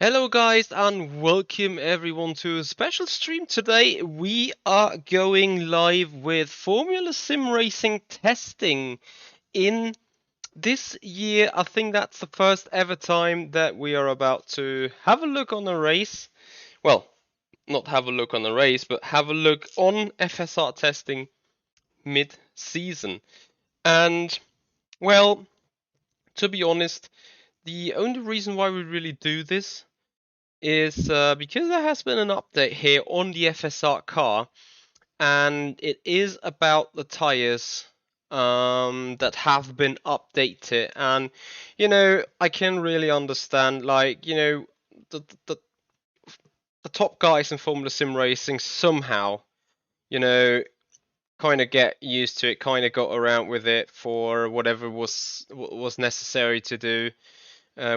Hello guys and welcome everyone to a special stream. Today we are going live with Formula Sim Racing testing. In this year, I think that's the first ever time that we are about to have a look on a race. Well, not have a look on a race, but have a look on FSR testing mid-season. And, well, to be honest, the only reason why we really do this is because there has been an update here on the FSR car, and it is about the tires that have been updated. And you know, I can really understand, like, you know, the top guys in Formula Sim Racing somehow, you know, kind of get used to it, kind of got around with it for whatever was necessary to do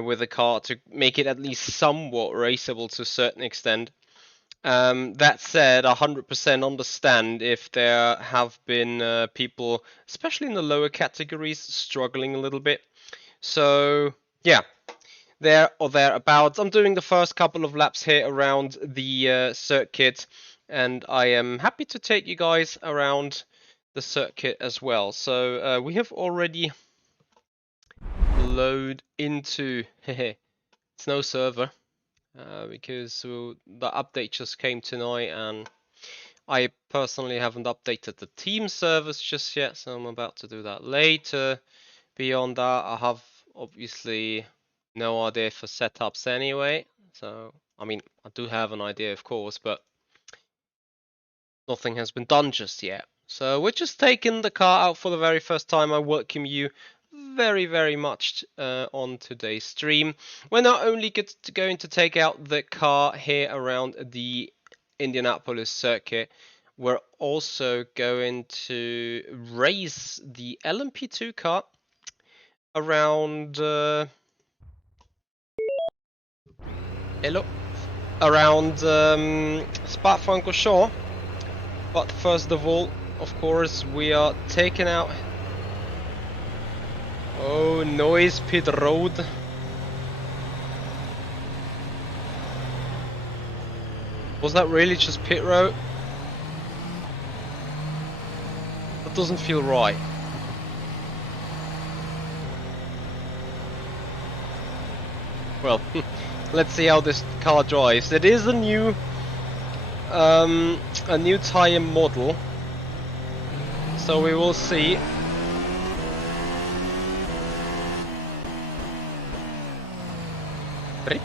with the car to make it at least somewhat raceable to a certain extent. That said, I 100% understand if there have been people, especially in the lower categories, struggling a little bit. So, yeah, there or thereabouts. I'm doing the first couple of laps here around the circuit, and I am happy to take you guys around the circuit as well. So, we have already load into it's no server because the update just came tonight, and I personally haven't updated the team servers just yet, so I'm about to do that later. Beyond that, I have obviously no idea for setups anyway, so I mean, I do have an idea of course, but nothing has been done just yet. So we're just taking the car out for the very first time. I welcome you very much on today's stream. We're not only going to take out the car here around the Indianapolis circuit, we're also going to race the LMP2 car around Spa Francorchamps. But first of all, of course, we are taking out. Oh, noise pit road. Was that really just pit road? That doesn't feel right. Well, let's see how this car drives. It is a new Tyre model, so we will see. Rip.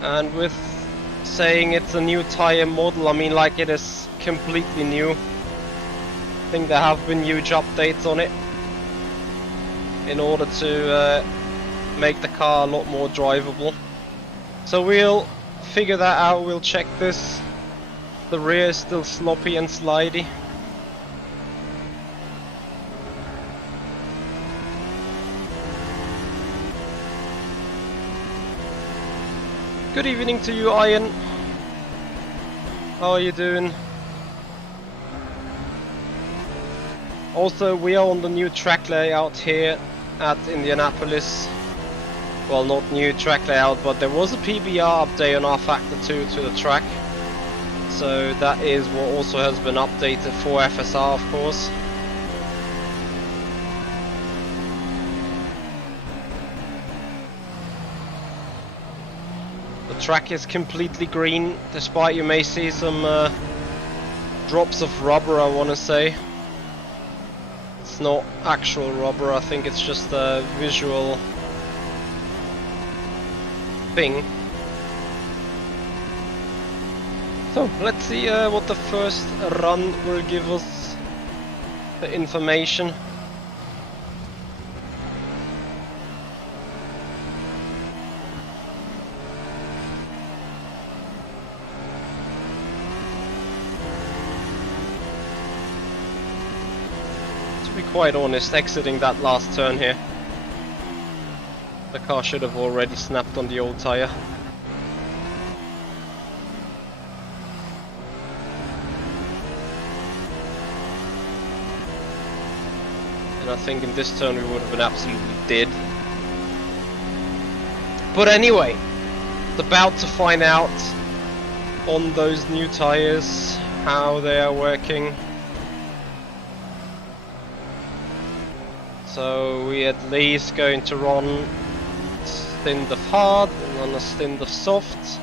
And with saying it's a new tire model, I mean like it is completely new. I think there have been huge updates on it in order to make the car a lot more drivable. So we'll figure that out, we'll check this. The rear is still sloppy and slidey. Good evening to you, Ian. How are you doing? Also, we are on the new track layout here at Indianapolis. Well, not new track layout, but there was a PBR update on rFactor 2 to the track. So that is what also has been updated for FSR, of course. The track is completely green, despite you may see some drops of rubber, I want to say. It's not actual rubber, I think it's just a visual thing. So let's see what the first run will give us the information. To be quite honest, exiting that last turn here, the car should have already snapped on the old tire. And I think in this turn we would have been absolutely dead. But anyway, about to find out on those new tires how they are working. So we at least going to run a stint of hard and then a stint of soft.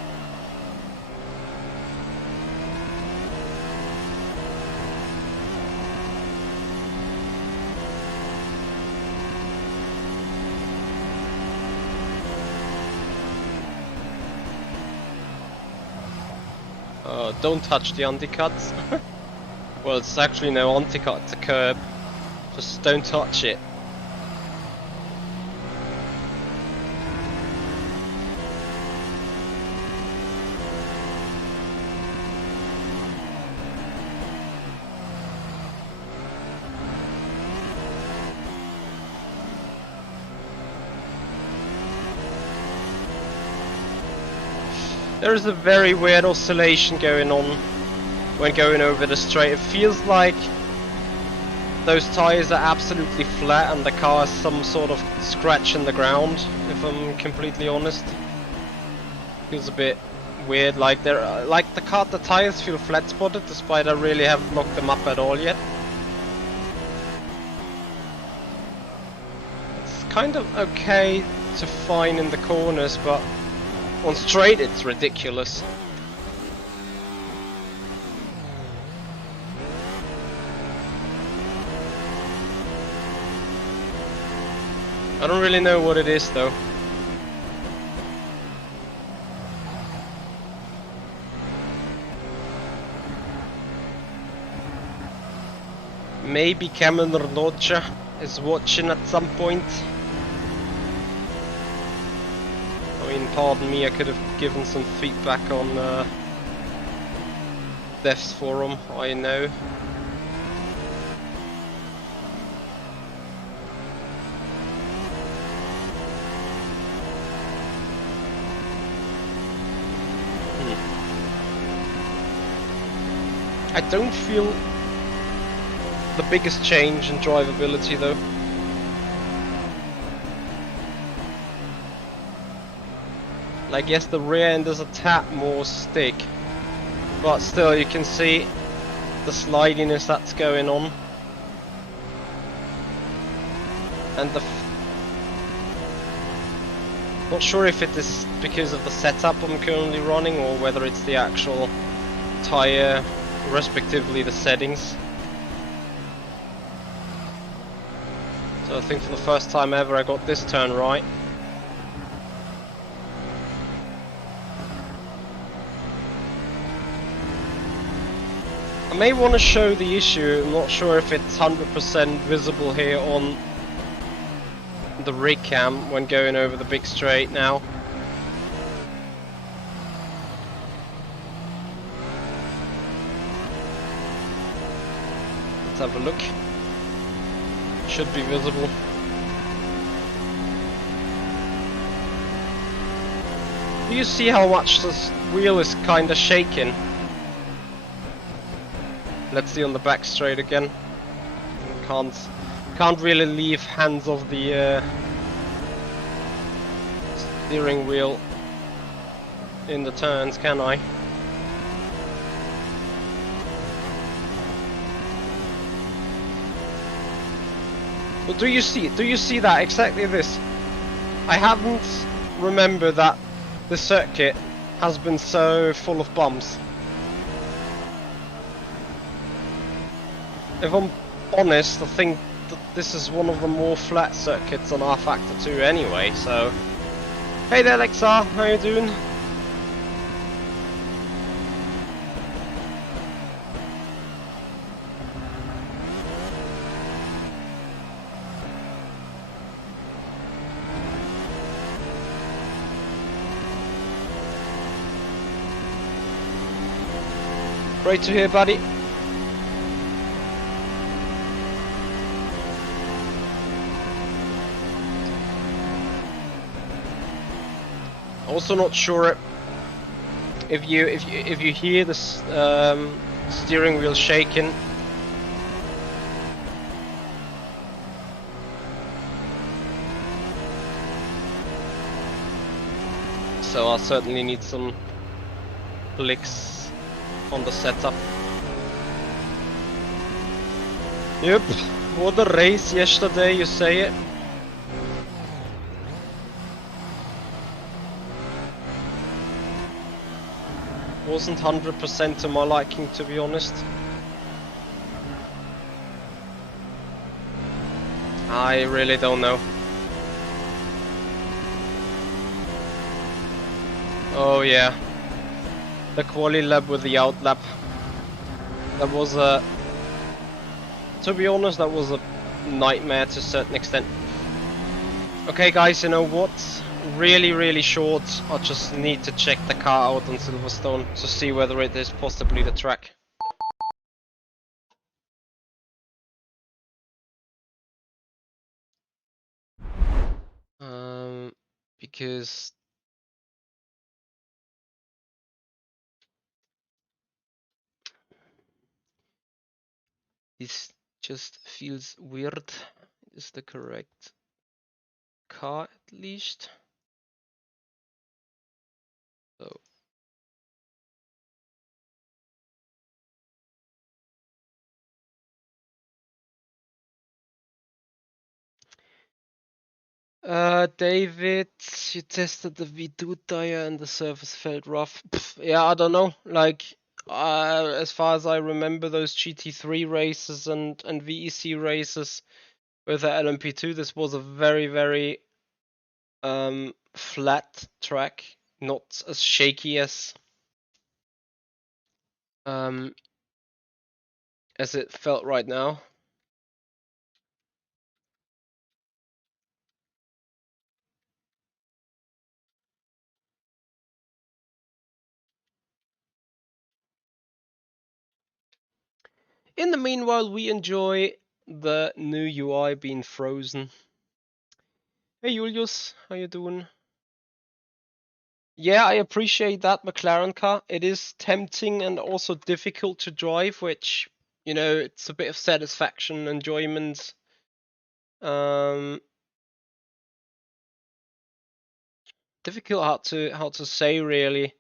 Don't touch the undercuts. Well, it's actually no undercut, it's a curb. Just don't touch it. There is a very weird oscillation going on when going over the straight. It feels like those tires are absolutely flat and the car has some sort of scratch in the ground, if I'm completely honest. Feels a bit weird, like they're like the tires feel flat spotted despite I really haven't knocked them up at all yet. It's kind of okay to fine in the corners, but on straight it's ridiculous. I don't really know what it is though. Maybe Cameron Rocha is watching at some point. I mean, pardon me, I could have given some feedback on Dev's forum, I know. I don't feel the biggest change in drivability though. I guess the rear end is a tap more stick, but still you can see the slidiness that's going on. And not sure if it is because of the setup I'm currently running or whether it's the actual tire, respectively the settings. So I think for the first time ever I got this turn right. I may want to show the issue. I'm not sure if it's 100% visible here on the rig cam when going over the big straight now. Let's have a look. Should be visible. Do you see how much this wheel is kind of shaking? Let's see on the back straight again. Can't really leave hands of the steering wheel in the turns, can I? But do you see that exactly this? I haven't remembered that the circuit has been so full of bumps. If I'm honest, I think that this is one of the more flat circuits on rFactor 2 anyway, so... Hey there XR, how you doing? Great to hear, buddy. Also not sure if you hear the steering wheel shaking. So I'll certainly need some clicks on the setup. Yep, what a race yesterday, you say it. Wasn't 100% to my liking, to be honest. I really don't know. Oh yeah, the quali lap with the out lap. That was a, to be honest, that was a nightmare to a certain extent. Okay guys, you know what? Really short. I just need to check the car out on Silverstone to see whether it is possibly the track. Because this just feels weird. Is the correct car at least? So David, you tested the V2 tire and the surface felt rough. Pff, yeah, I don't know. Like, as far as I remember, those GT3 races and VEC races with the LMP2, this was a very flat track, not as shaky as it felt right now. In the meanwhile, we enjoy the new UI being frozen. Hey Julius, how you doing? Yeah, I appreciate that McLaren car. It is tempting and also difficult to drive, which, you know, it's a bit of satisfaction, enjoyment. Difficult how to say really.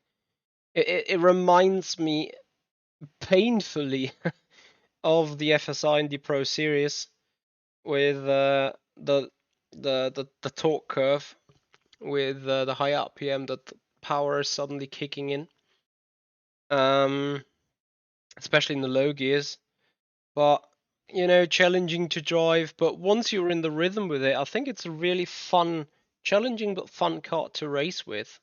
It reminds me painfully of the FSR Indy Pro Series with the torque curve with the high RPM, that power is suddenly kicking in, especially in the low gears. But you know, challenging to drive. But once you're in the rhythm with it, I think it's a really fun, challenging but fun car to race with.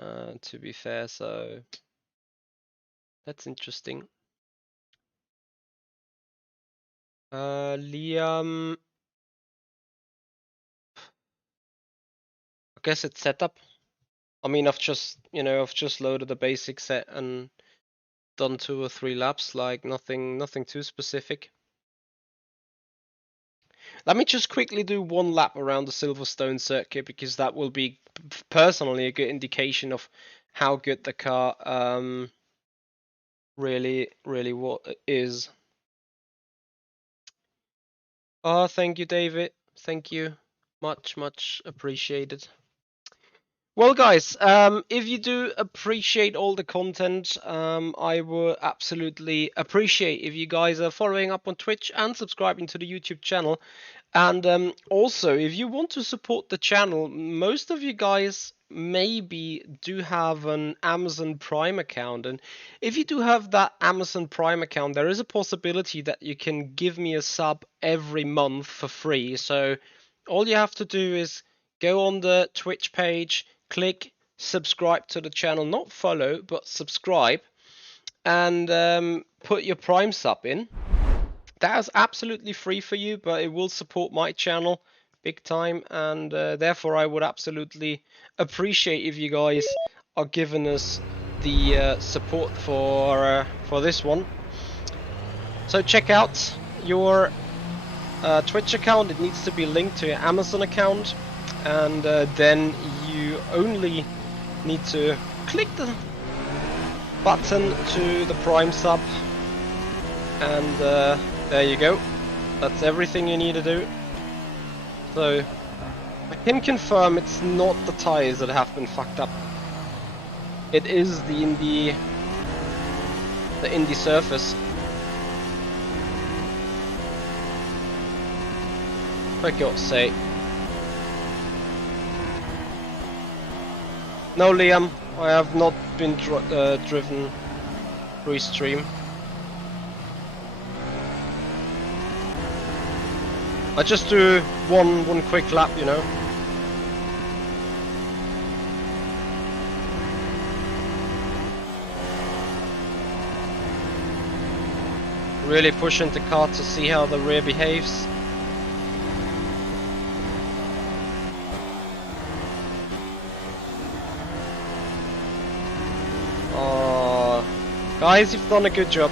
To be fair, so that's interesting. Liam, I guess it's setup. I mean, I've just loaded the basic set and done 2 or 3 laps, like nothing too specific. Let me just quickly do 1 lap around the Silverstone circuit, because that will be personally a good indication of how good the car really what is. Oh, thank you, David. Thank you. Much appreciated. Well, guys, if you do appreciate all the content, I would absolutely appreciate if you guys are following up on Twitch and subscribing to the YouTube channel. And also, if you want to support the channel, most of you guys maybe do have an Amazon Prime account. And if you do have that Amazon Prime account, there is a possibility that you can give me a sub every month for free. So all you have to do is go on the Twitch page, click subscribe to the channel, not follow, but subscribe, and put your Prime sub in. That is absolutely free for you, but it will support my channel big time, and therefore I would absolutely appreciate if you guys are giving us the support for this one. So check out your Twitch account. It needs to be linked to your Amazon account, and then you only need to click the button to the Prime sub, and there you go. That's everything you need to do. So I can confirm it's not the tires that have been fucked up. It is the Indy surface. For God's sake. No, Liam, I have not been driven through stream. I just do one quick lap, you know. Really pushing the car to see how the rear behaves. Guys, you've done a good job.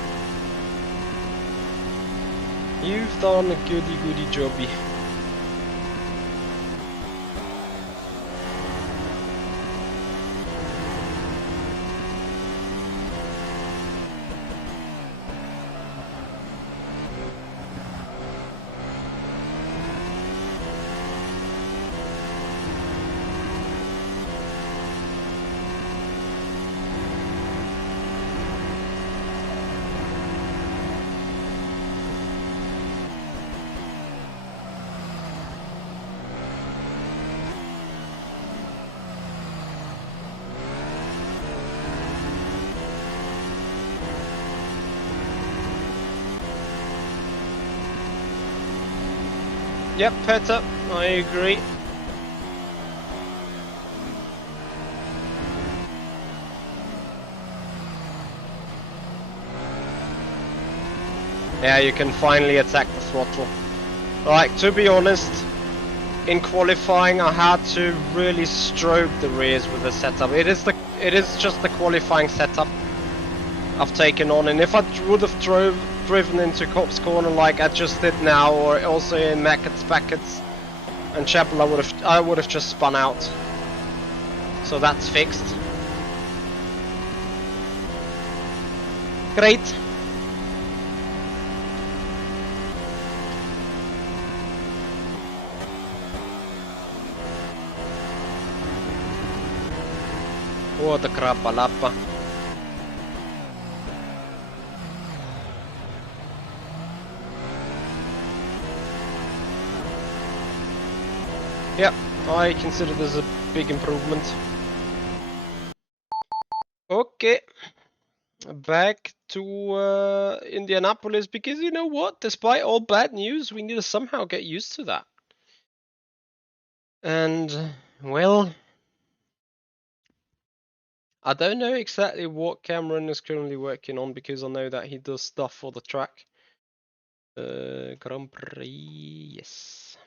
You've done a goody jobby. Yep, pet up, I agree. Yeah, you can finally attack the throttle. Like, to be honest, in qualifying I had to really strobe the rears with the setup. It is just the qualifying setup I've taken on, and if I would have driven into Cops Corner like I just did now, or also in Mackett's, Beckett's and Chapel, I would have just spun out. So that's fixed. Great. What a crappa lappa. Yep, I consider this a big improvement. Okay, back to Indianapolis, because you know what? Despite all bad news, we need to somehow get used to that. And, well, I don't know exactly what Cameron is currently working on, because I know that he does stuff for the track. Grand Prix, yes.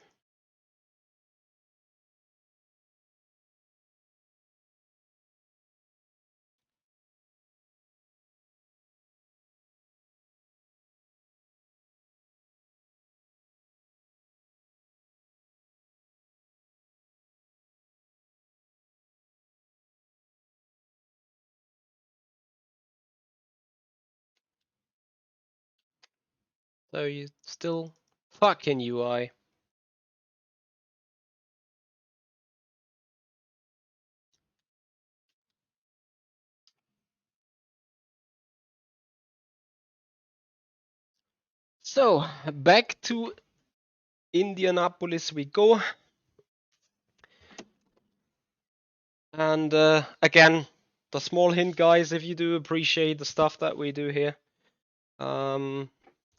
So you still fucking UI. So back to Indianapolis we go. And again, the small hint, guys, if you do appreciate the stuff that we do here,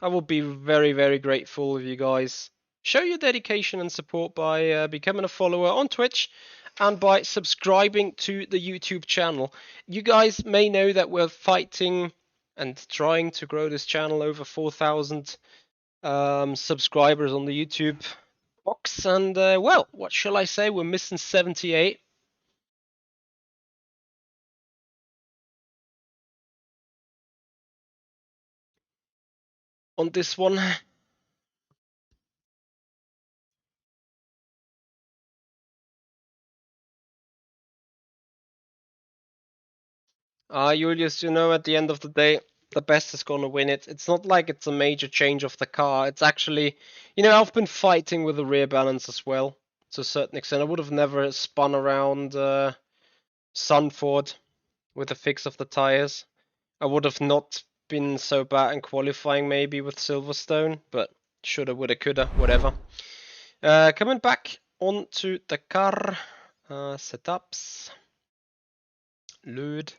I will be very, very grateful if you guys show your dedication and support by becoming a follower on Twitch and by subscribing to the YouTube channel. You guys may know that we're fighting and trying to grow this channel over 4,000 subscribers on the YouTube box, and well, what shall I say? We're missing 78. On this one. Julius, you know, at the end of the day, the best is gonna win it. It's not like it's a major change of the car. It's actually, you know, I've been fighting with the rear balance as well, to a certain extent. I would have never spun around Sunford with the fix of the tires. I would have not been so bad in qualifying maybe with Silverstone, but shoulda, woulda, coulda, whatever. Coming back onto the car, setups, load.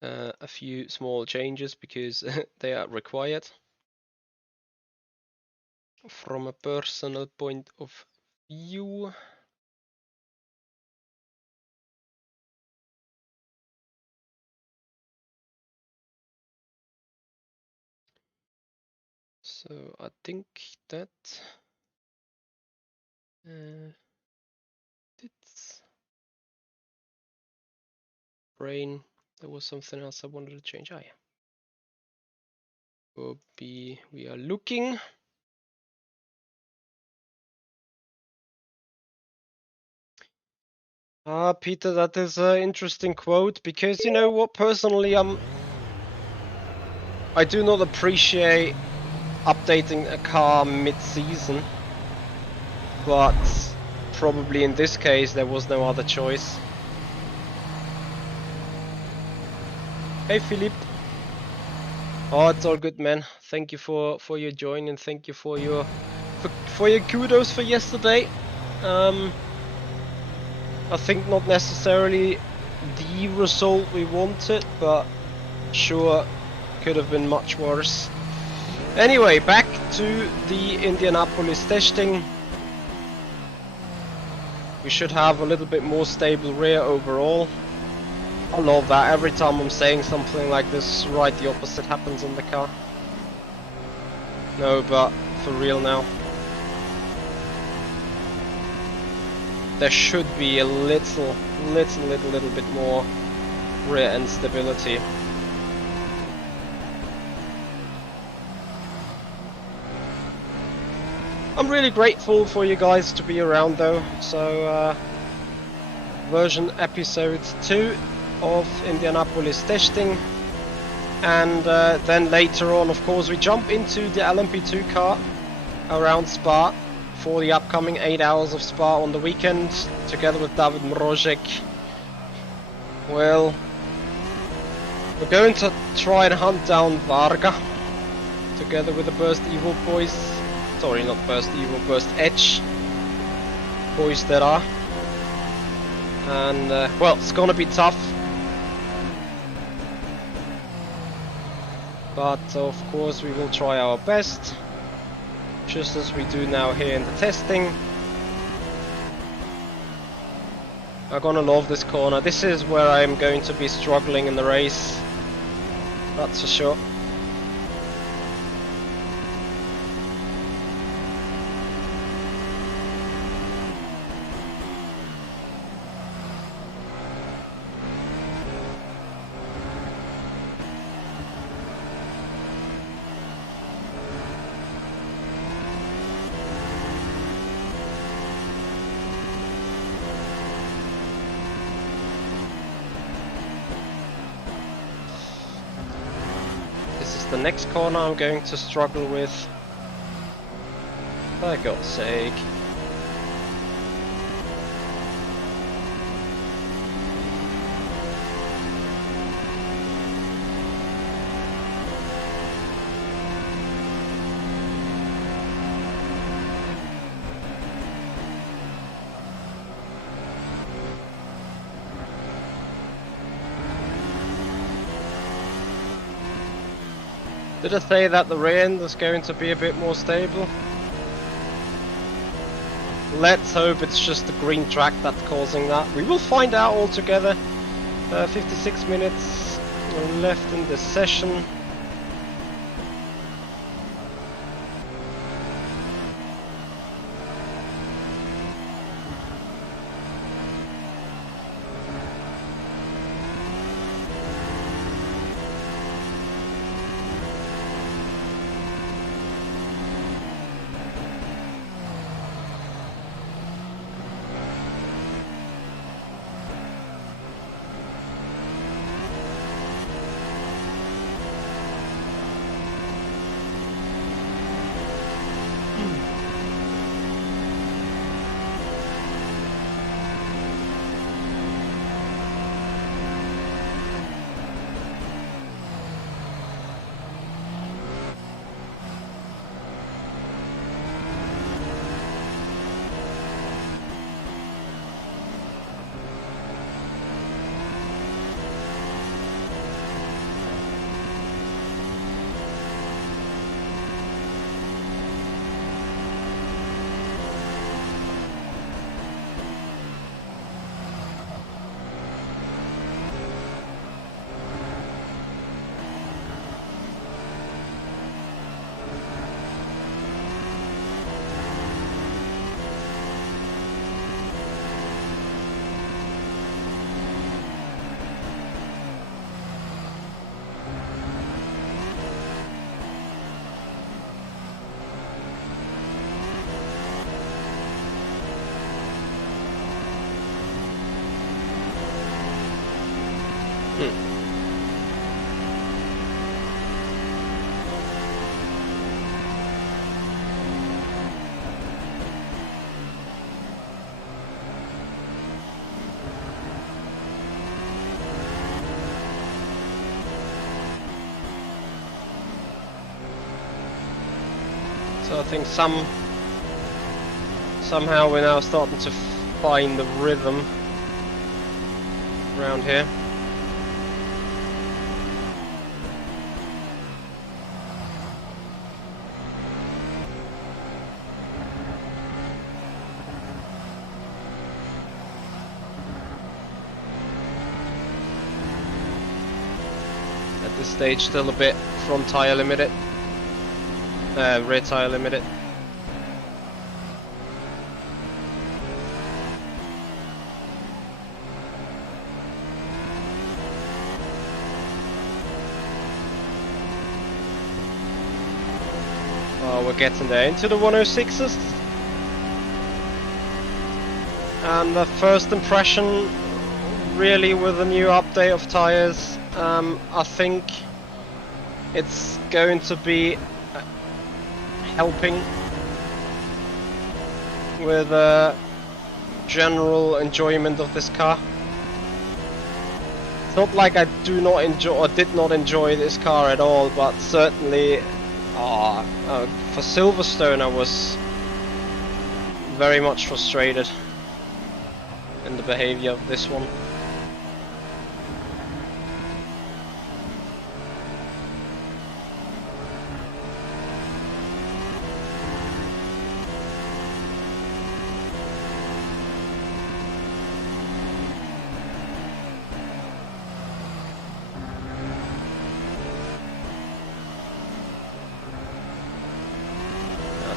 A few small changes because they are required from a personal point of view. So I think that it's brain. There was something else I wanted to change. Ah, yeah. We are looking. Peter, that is an interesting quote because you know what? Personally, I do not appreciate updating a car mid-season, but probably in this case there was no other choice. Hey, Philippe. Oh, it's all good, man. Thank you for your join and thank you for your kudos for yesterday. I think not necessarily the result we wanted, but sure could have been much worse. Anyway, back to the Indianapolis testing. We should have a little bit more stable rear overall. I love that. Every time I'm saying something like this, right, the opposite happens on the car. No, but for real now. There should be a little bit more rear end stability. I'm really grateful for you guys to be around though. So, version episode 2 of Indianapolis testing, and then later on, of course, we jump into the LMP2 car around Spa for the upcoming 8 hours of Spa on the weekend, together with David Mrožek. Well, we're going to try and hunt down Varga together with the Burst Evil boys. Sorry, not Burst Evil, Burst Edge boys that are. And well, it's gonna be tough. But of course we will try our best, just as we do now here in the testing. I'm gonna love this corner. This is where I'm going to be struggling in the race, that's for sure. This is the next corner I'm going to struggle with. For God's sake. Did I say that the rear end is going to be a bit more stable? Let's hope it's just the green track that's causing that. We will find out altogether. 56 minutes left in this session. So I think somehow we're now starting to find the rhythm around here. At this stage, still a bit front tyre limited. Rear tyre limited. Oh, we're getting there into the 106s. And the first impression, really, with the new update of tyres, I think it's going to be helping with general enjoyment of this car. It's not like I do not enjoy or did not enjoy this car at all, but certainly for Silverstone I was very much frustrated in the behavior of this one.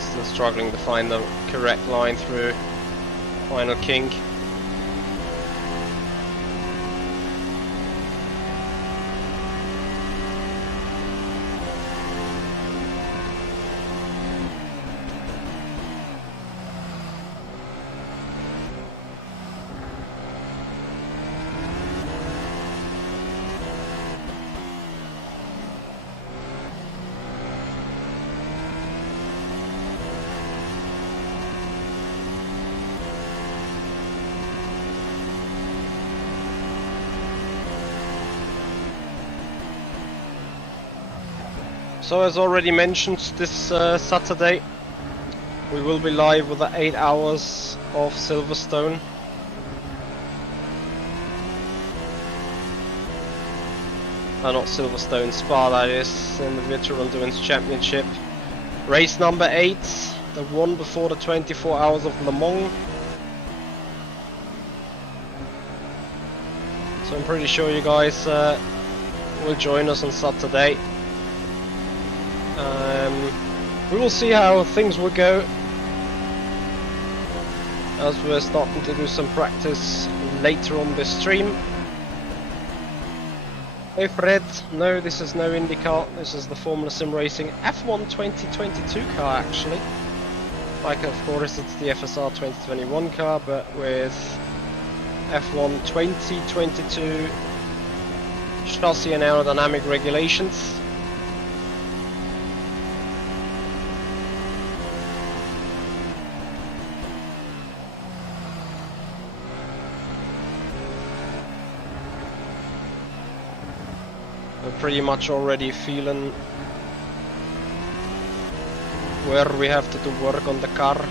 Still struggling to find the correct line through final kink. So as already mentioned, this Saturday we will be live with the 8 hours of Silverstone. Not Silverstone, Spa that is, in the Virtual Endurance Championship. Race number 8, the one before the 24 hours of Le Mans. So I'm pretty sure you guys will join us on Saturday. We will see how things will go, as we're starting to do some practice later on this stream. Hey Fred, no, this is no IndyCar, this is the Formula Sim Racing F1 2022 car actually. Like of course it's the FSR 2021 car, but with F1 2022 chassis and aerodynamic regulations. We're pretty much already feeling where we have to do work on the car.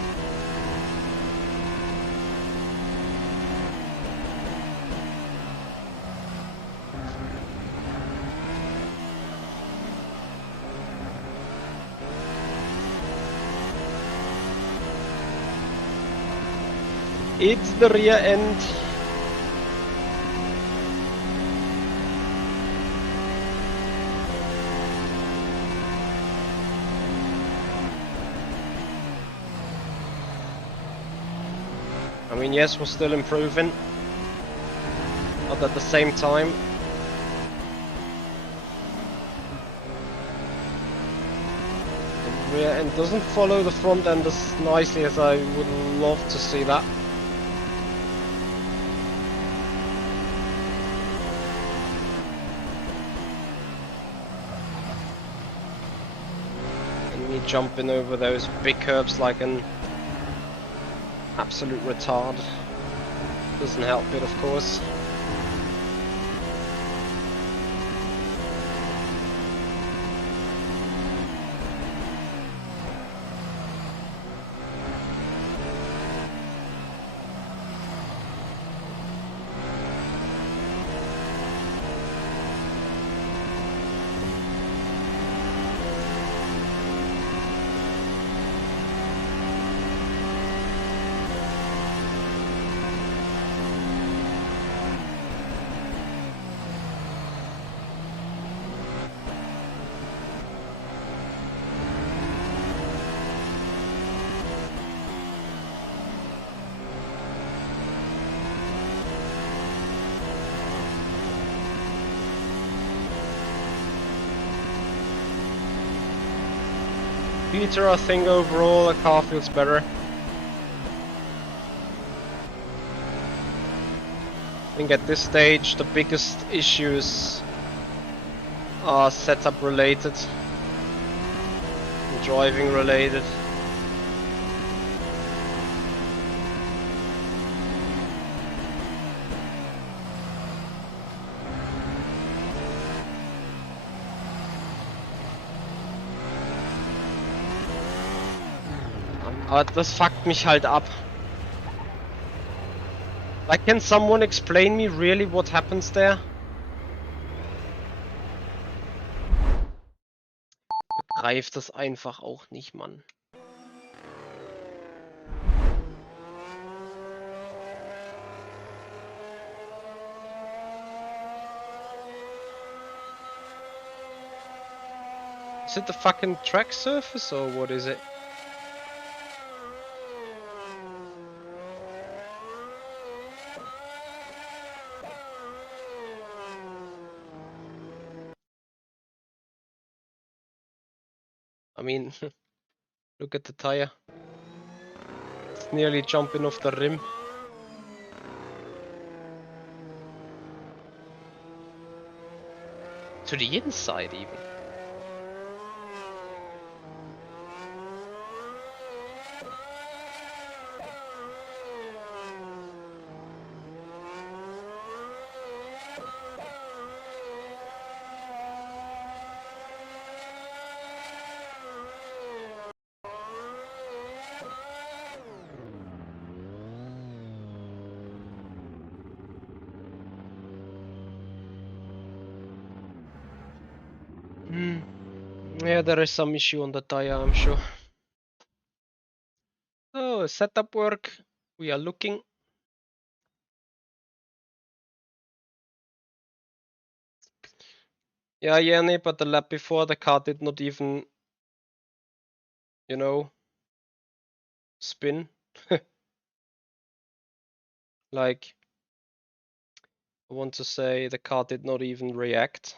It's the rear end. I mean, yes, we're still improving, but at the same time, the rear end doesn't follow the front end as nicely as I would love to see that. And me jumping over those big curbs like an absolute retard doesn't help it, of course. Peter, I think overall the car feels better. I think at this stage the biggest issues are setup related, and driving related. Aber das fuckt mich halt ab. Like, can someone explain me really what happens there? Begreift das einfach auch nicht, Mann. Is it the fucking track surface or what is it? I mean, look at the tire. It's nearly jumping off the rim. To the inside even. Yeah, there is some issue on the tire, I'm sure. So, setup work, we are looking. Yeah, Jenny, but the lap before the car did not even, you know, spin. Like, I want to say the car did not even react.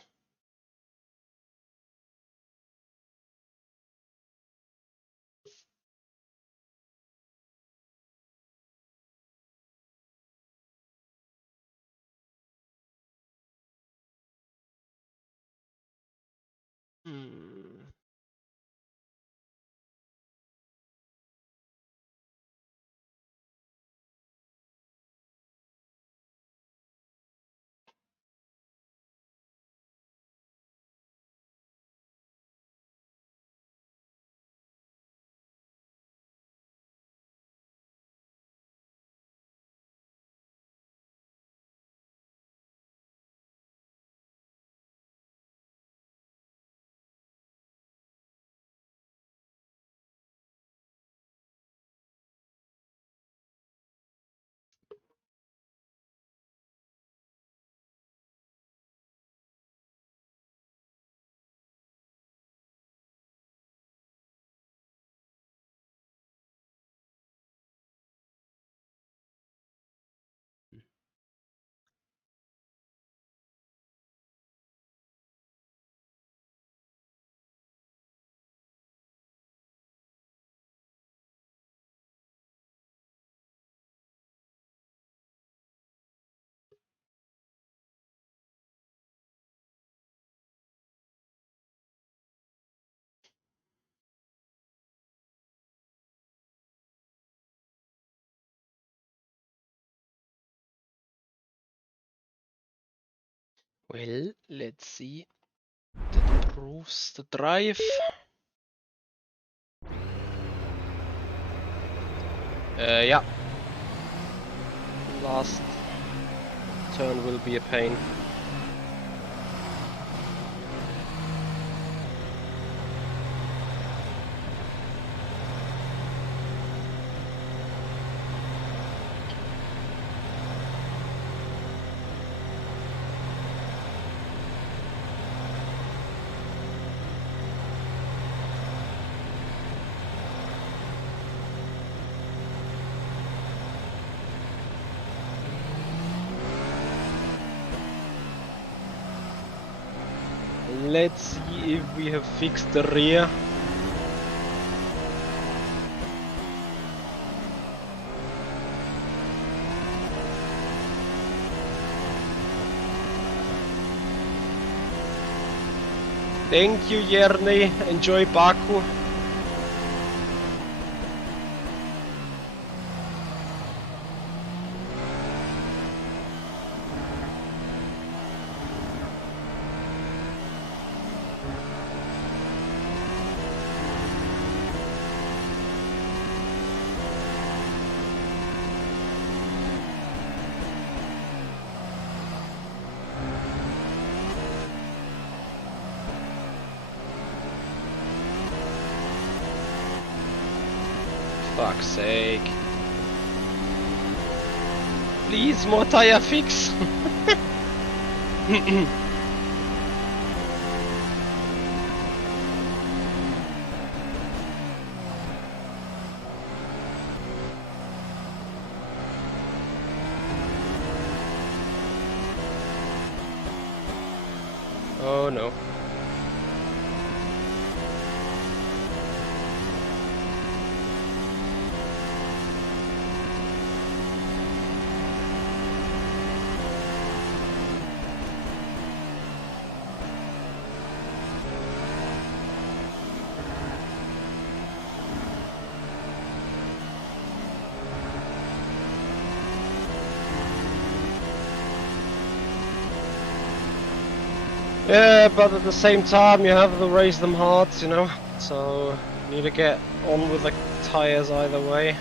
Well, let's see. That proves the drive. Yeah. Last turn will be a pain. Let's see if we have fixed the rear. Thank you, Jerny. Enjoy Baku. Fuck's sake. Please, more tire fix. Oh no. Yeah, but at the same time you have to race them hard, you know, so you need to get on with the tires either way.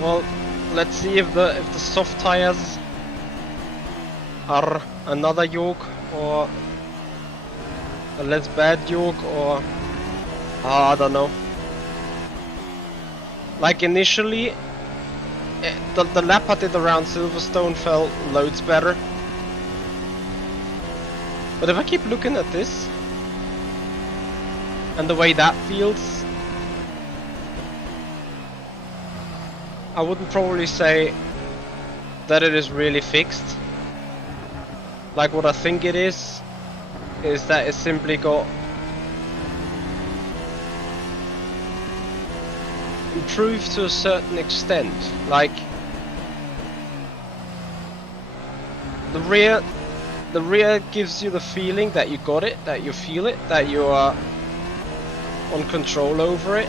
Well, let's see if the soft tires are another yoke or a less bad yoke, or I don't know. Like initially, the lap I did around Silverstone felt loads better. But if I keep looking at this and the way that feels, I wouldn't probably say that it is really fixed. Like what I think it is that it's simply got improved to a certain extent. Like the rear gives you the feeling that you got it, that you feel it, that you are on control over it.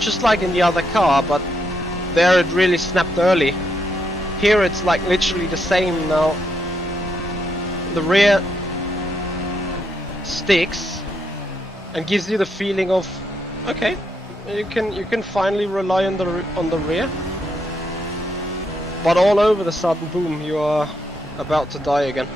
Just like in the other car, but there it really snapped early. Here it's like literally the same now. The rear sticks and gives you the feeling of, okay, you can finally rely on the rear. But all over the sudden, boom, you are about to die again.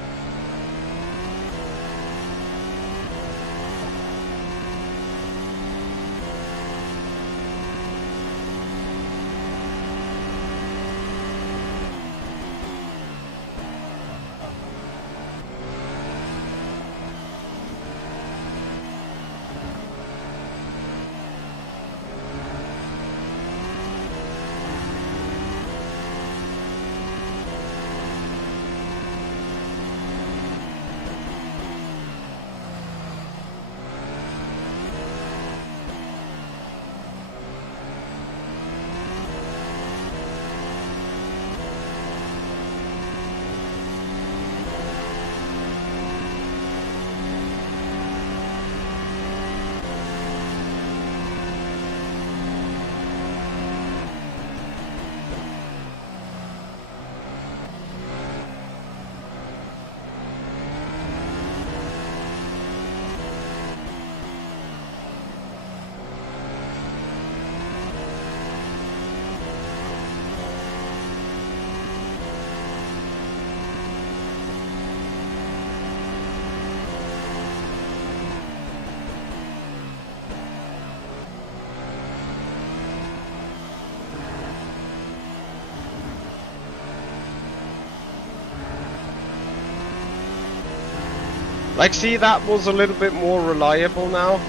Like, see, that was a little bit more reliable now.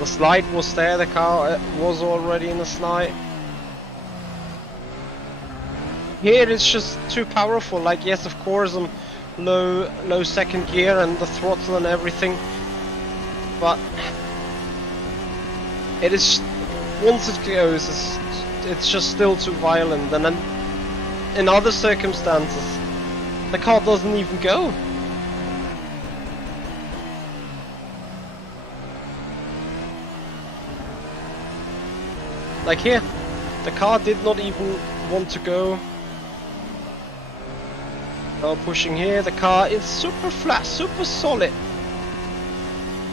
The slide was there, the car was already in a slide. Here it's just too powerful. Like, yes, of course, I'm low second gear and the throttle and everything, but it is, once it goes, it's just still too violent. And then in other circumstances, the car doesn't even go. Like here, the car did not even want to go. Now pushing here, the car is super flat, super solid.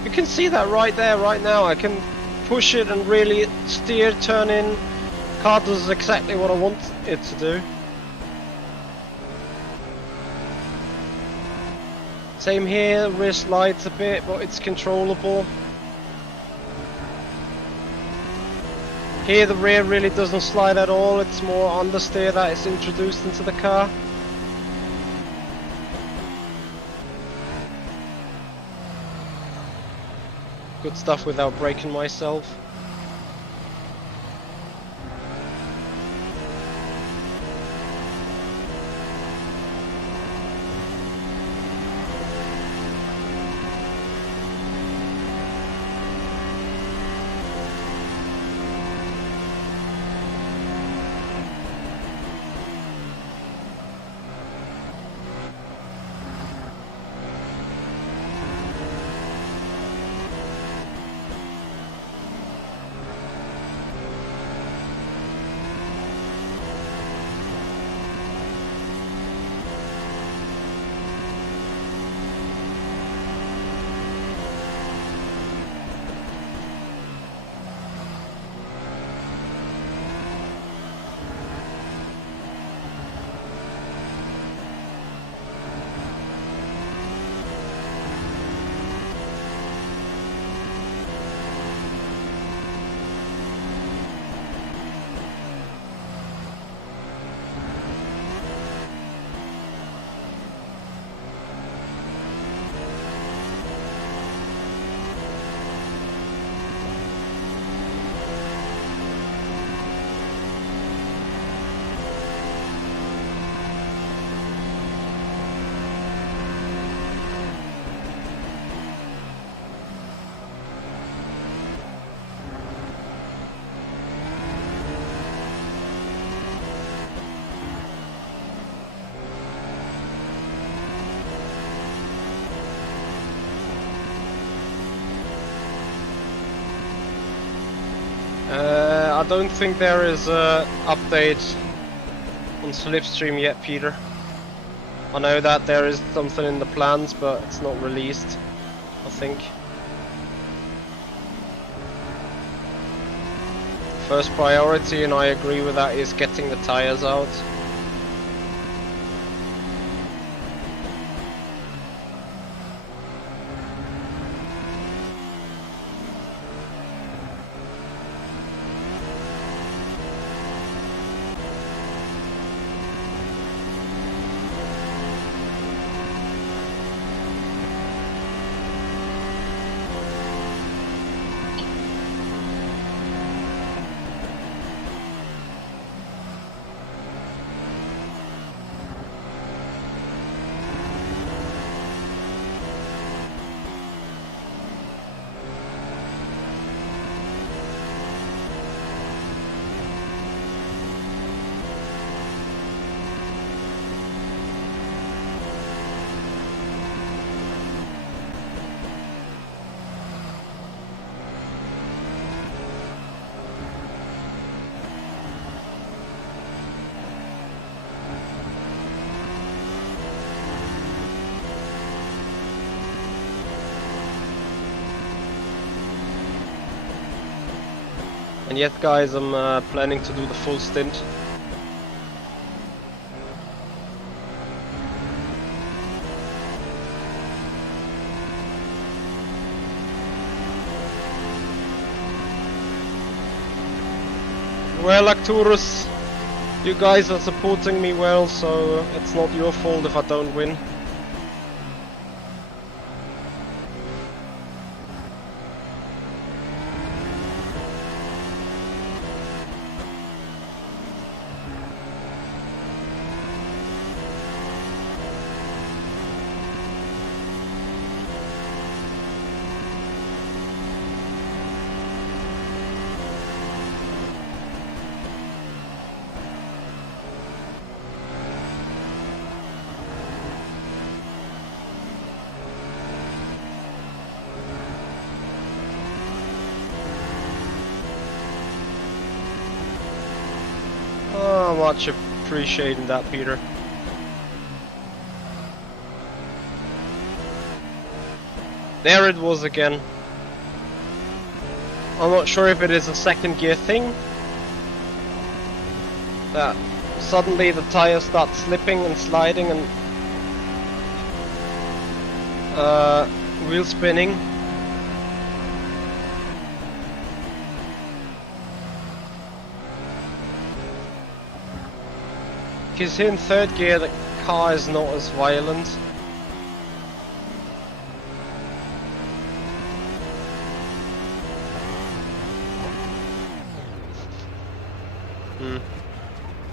You can see that right there, right now. I can push it and really steer, turn in. Car does exactly what I want it to do. Same here, rear slides a bit, but it's controllable. Here the rear really doesn't slide at all, it's more understeer that is introduced into the car. Good stuff without breaking myself. I don't think there is an update on Slipstream yet, Peter. I know that there is something in the plans, but it's not released, I think. First priority, and I agree with that, is getting the tires out. And yet, guys, I'm planning to do the full stint. Well, Arcturus, you guys are supporting me well, so it's not your fault if I don't win. Oh, much appreciating that, Peter. There it was again. I'm not sure if it is a second gear thing, that suddenly the tire starts slipping and sliding, and Wheel spinning. Because in third gear the car is not as violent.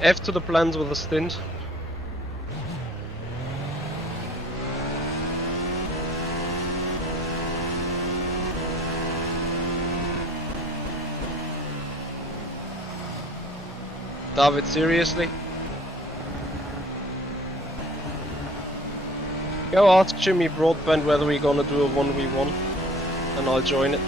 F to the plans with a stint. David, seriously? Go ask Jimmy Broadbent whether we're gonna do a 1v1 and I'll join it.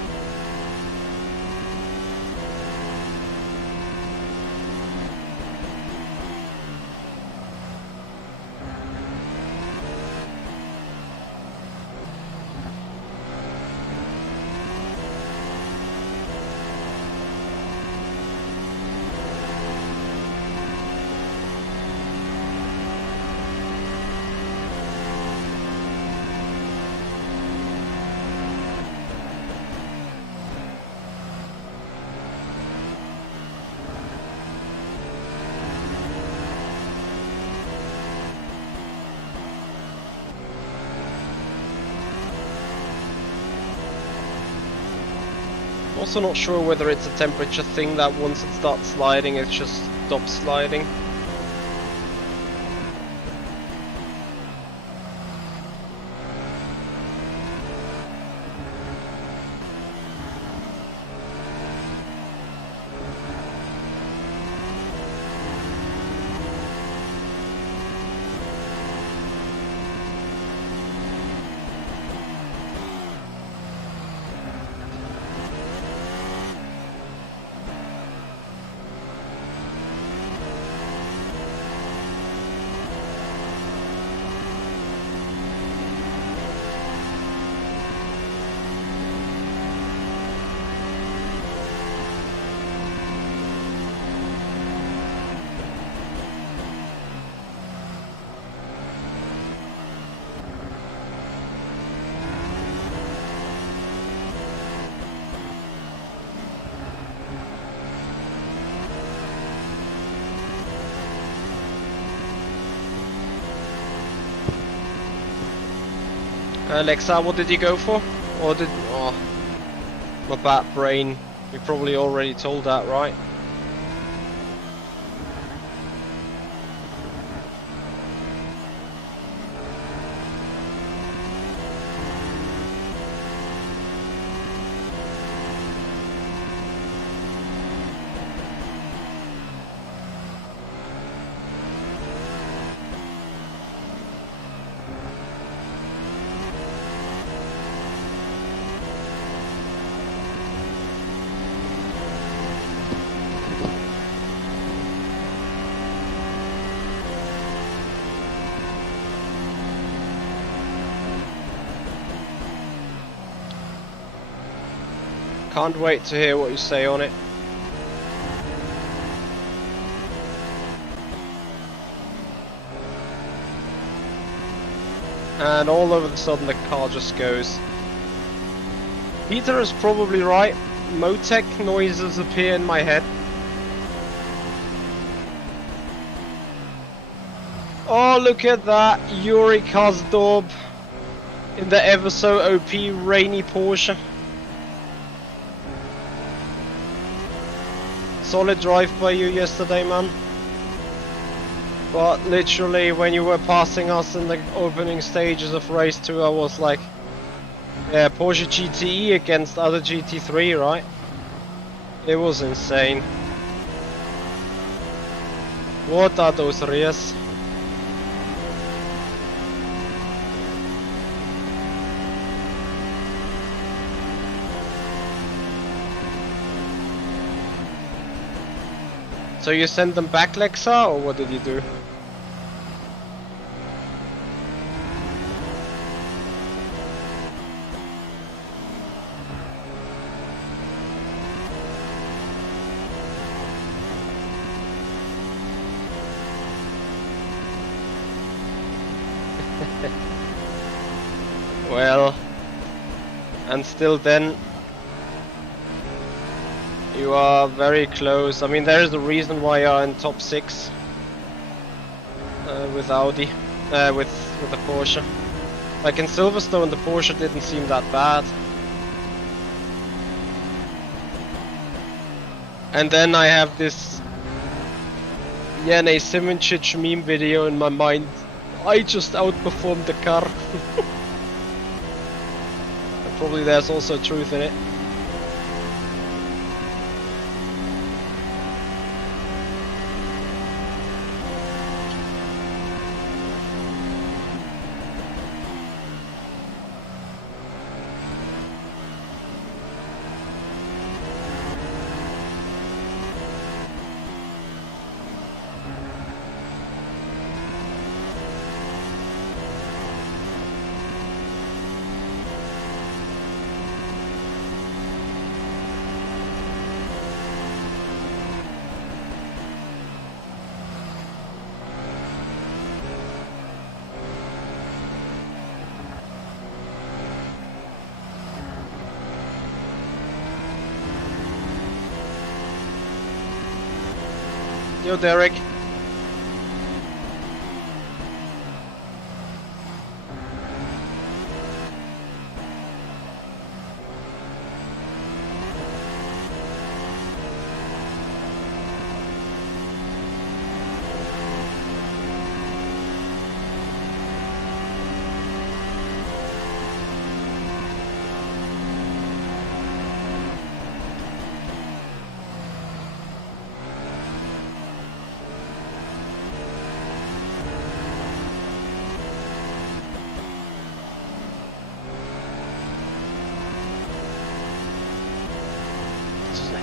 Also not sure whether it's a temperature thing that once it starts sliding it just stops sliding. Alexa, what did you go for? Or did... oh, my bad brain. You probably already told that, right? Can't wait to hear what you say on it. And all of a sudden the car just goes. Peter is probably right. Motec noises appear in my head. Oh, look at that. Yuri Kazdorp in the ever so OP rainy Porsche. Solid drive by you yesterday, man. But literally when you were passing us in the opening stages of race 2, I was like, yeah, Porsche GTE against other GT3, right? It was insane. What are those rears? So you sent them back, Lexa, or what did you do? Well, and still then you are very close. I mean, there is a reason why you're in top 6 with Audi, with the Porsche. Like in Silverstone, the Porsche didn't seem that bad. And then I have this Jene Simoncic meme video in my mind. I just outperformed the car. And probably there's also truth in it. Yo, Derek.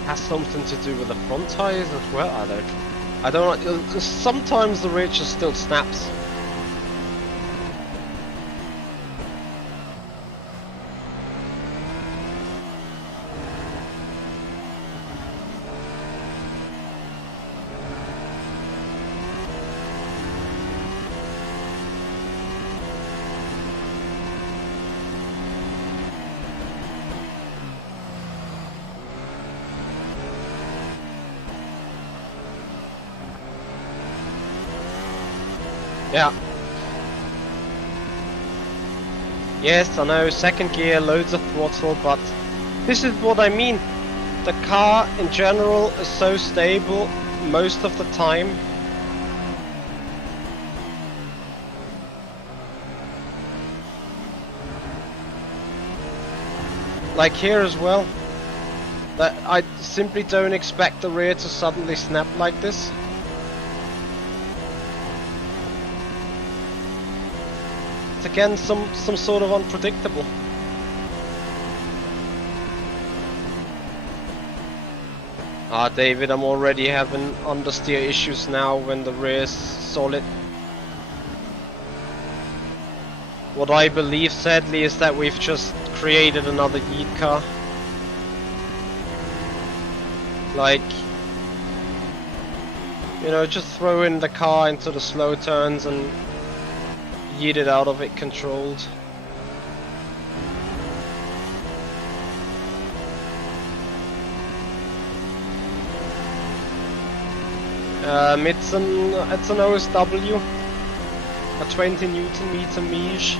Has something to do with the front tires as well. I don't know. Sometimes the rear just still snaps. Yeah. Yes, I know, second gear, loads of throttle, but this is what I mean. The car in general is so stable most of the time. Like here as well. That I simply don't expect the rear to suddenly snap like this. Again, some sort of unpredictable. Ah, David, I'm already having understeer issues now when the rear is solid. What I believe, sadly, is that we've just created another Yeet car. Like, you know, just throw in the car into the slow turns and yeet it out of it controlled. It's an OSW, a 20 Newton meter Miege.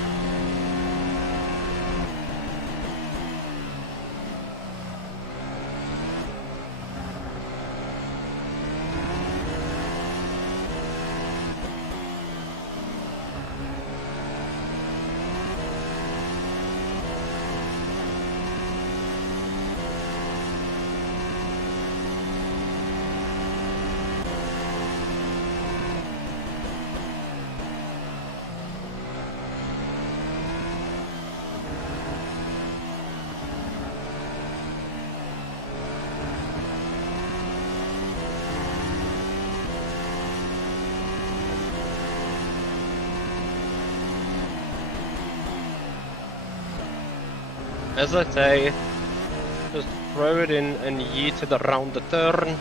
As I say, just throw it in and yeet it around the turn,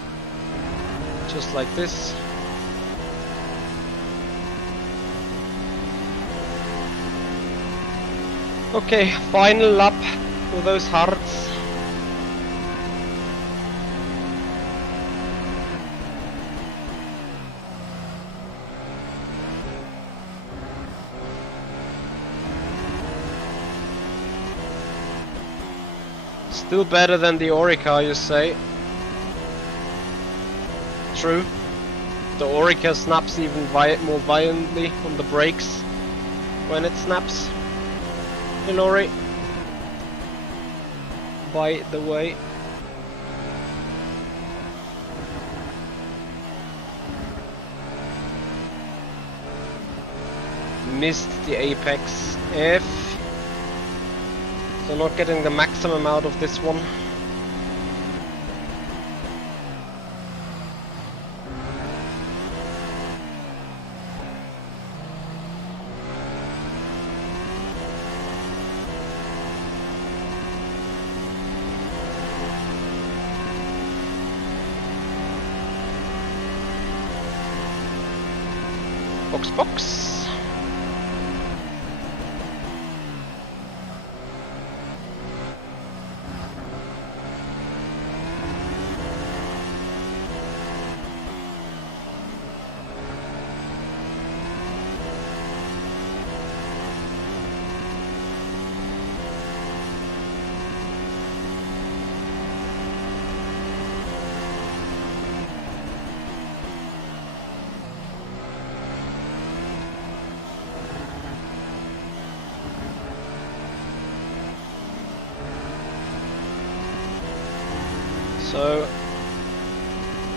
just like this. Okay, final lap for those hearts. Still better than the Orica, you say? True. The Orica snaps even more violently on the brakes when it snaps. Hey Lori. By the way. Missed the apex F. So not getting the maximum out of this one. Box. So,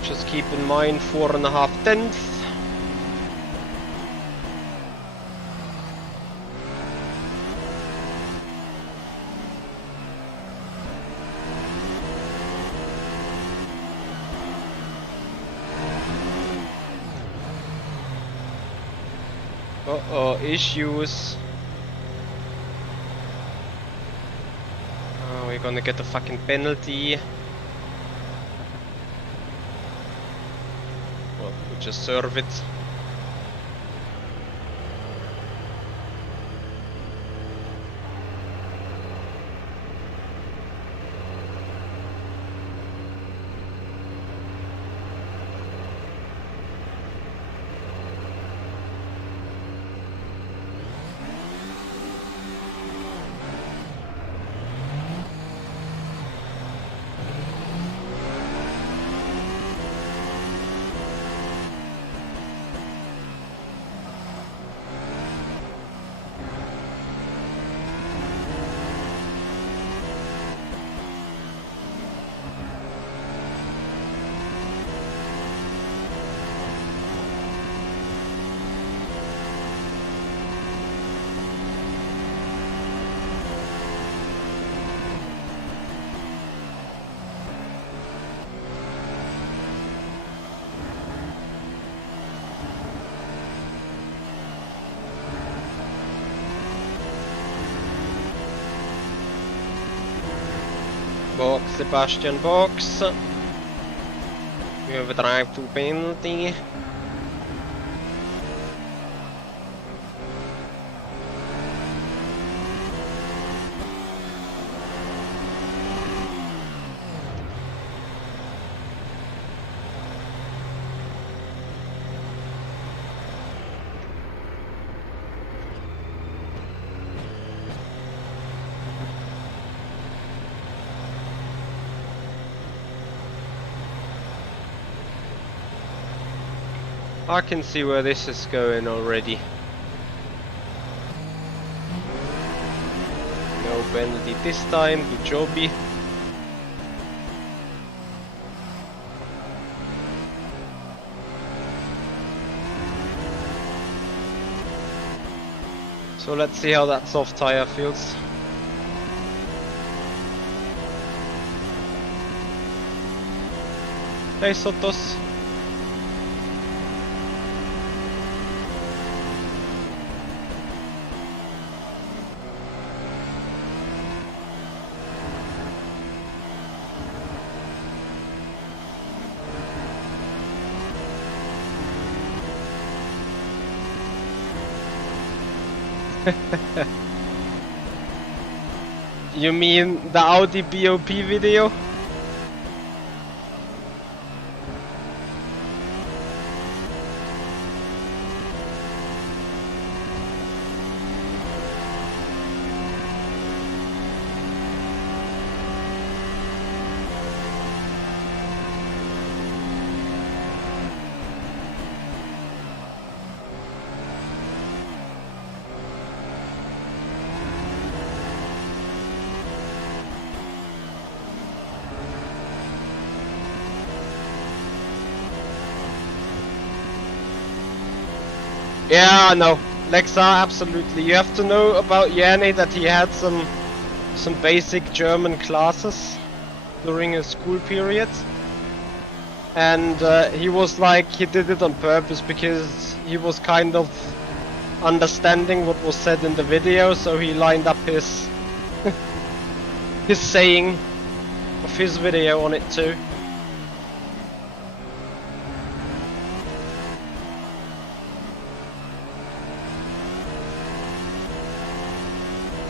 just keep in mind 4.5 tenths. Uh-oh, issues. Oh, we're gonna get a fucking penalty. Well, we just serve it. Box, Sebastian, box. We have a drive to penalty. I can see where this is going already. No penalty this time, good jobby. So let's see how that soft tire feels. Hey Sotos. You mean the Audi BOP video? Yeah, no, Lexa, absolutely. You have to know about Yanni that he had some basic German classes during his school period, and he was like, he did it on purpose because he was kind of understanding what was said in the video, so he lined up his his saying of his video on it too.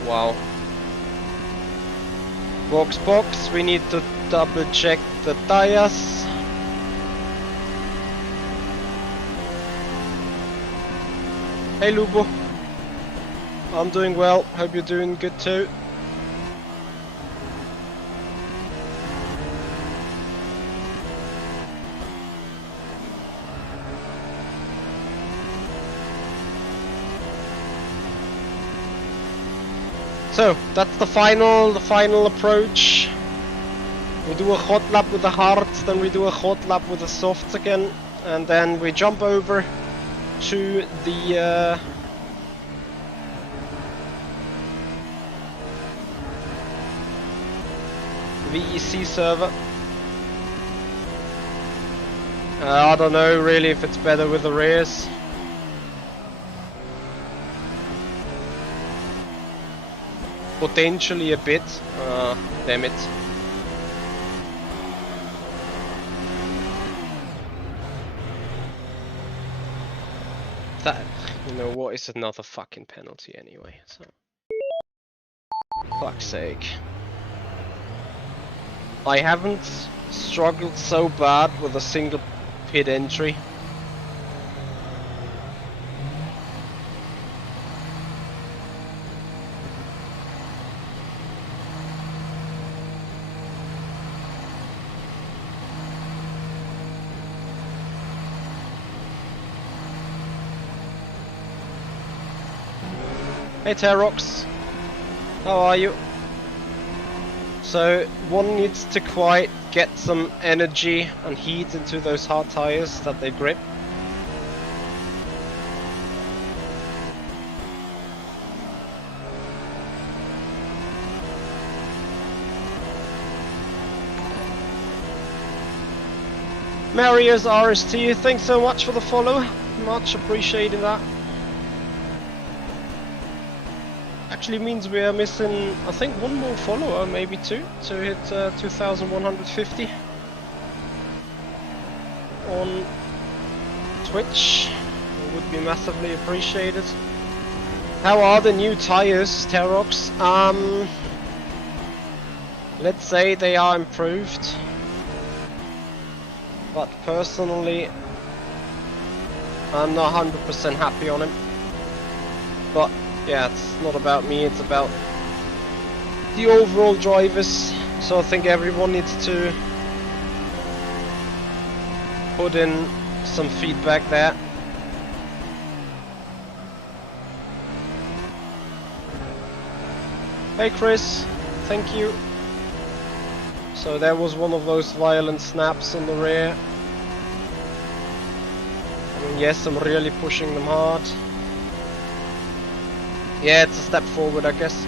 Wow. Box, we need to double check the tires. Hey Lubo. I'm doing well, hope you're doing good too. So that's the final approach. We do a hot lap with the hards, then we do a hot lap with the softs again, and then we jump over to the VEC server. I don't know really if it's better with the rears. Potentially a bit. Damn it. That, you know what, is another fucking penalty anyway, so. Fuck's sake. I haven't struggled so bad with a single pit entry. Hey Terox, how are you? So one needs to quite get some energy and heat into those hard tires that they grip. Marius RST, thanks so much for the follow, much appreciated that. Actually means we are missing, I think, one more follower, maybe two, to hit 2,150 on Twitch. It would be massively appreciated. How are the new tires, Terox? Let's say they are improved, but personally I'm not 100% happy on them. But yeah, it's not about me, it's about the overall drivers, so I think everyone needs to put in some feedback there. Hey Chris, thank you. So there was one of those violent snaps on the rear. I mean, yes, I'm really pushing them hard. Yeah, it's a step forward, I guess.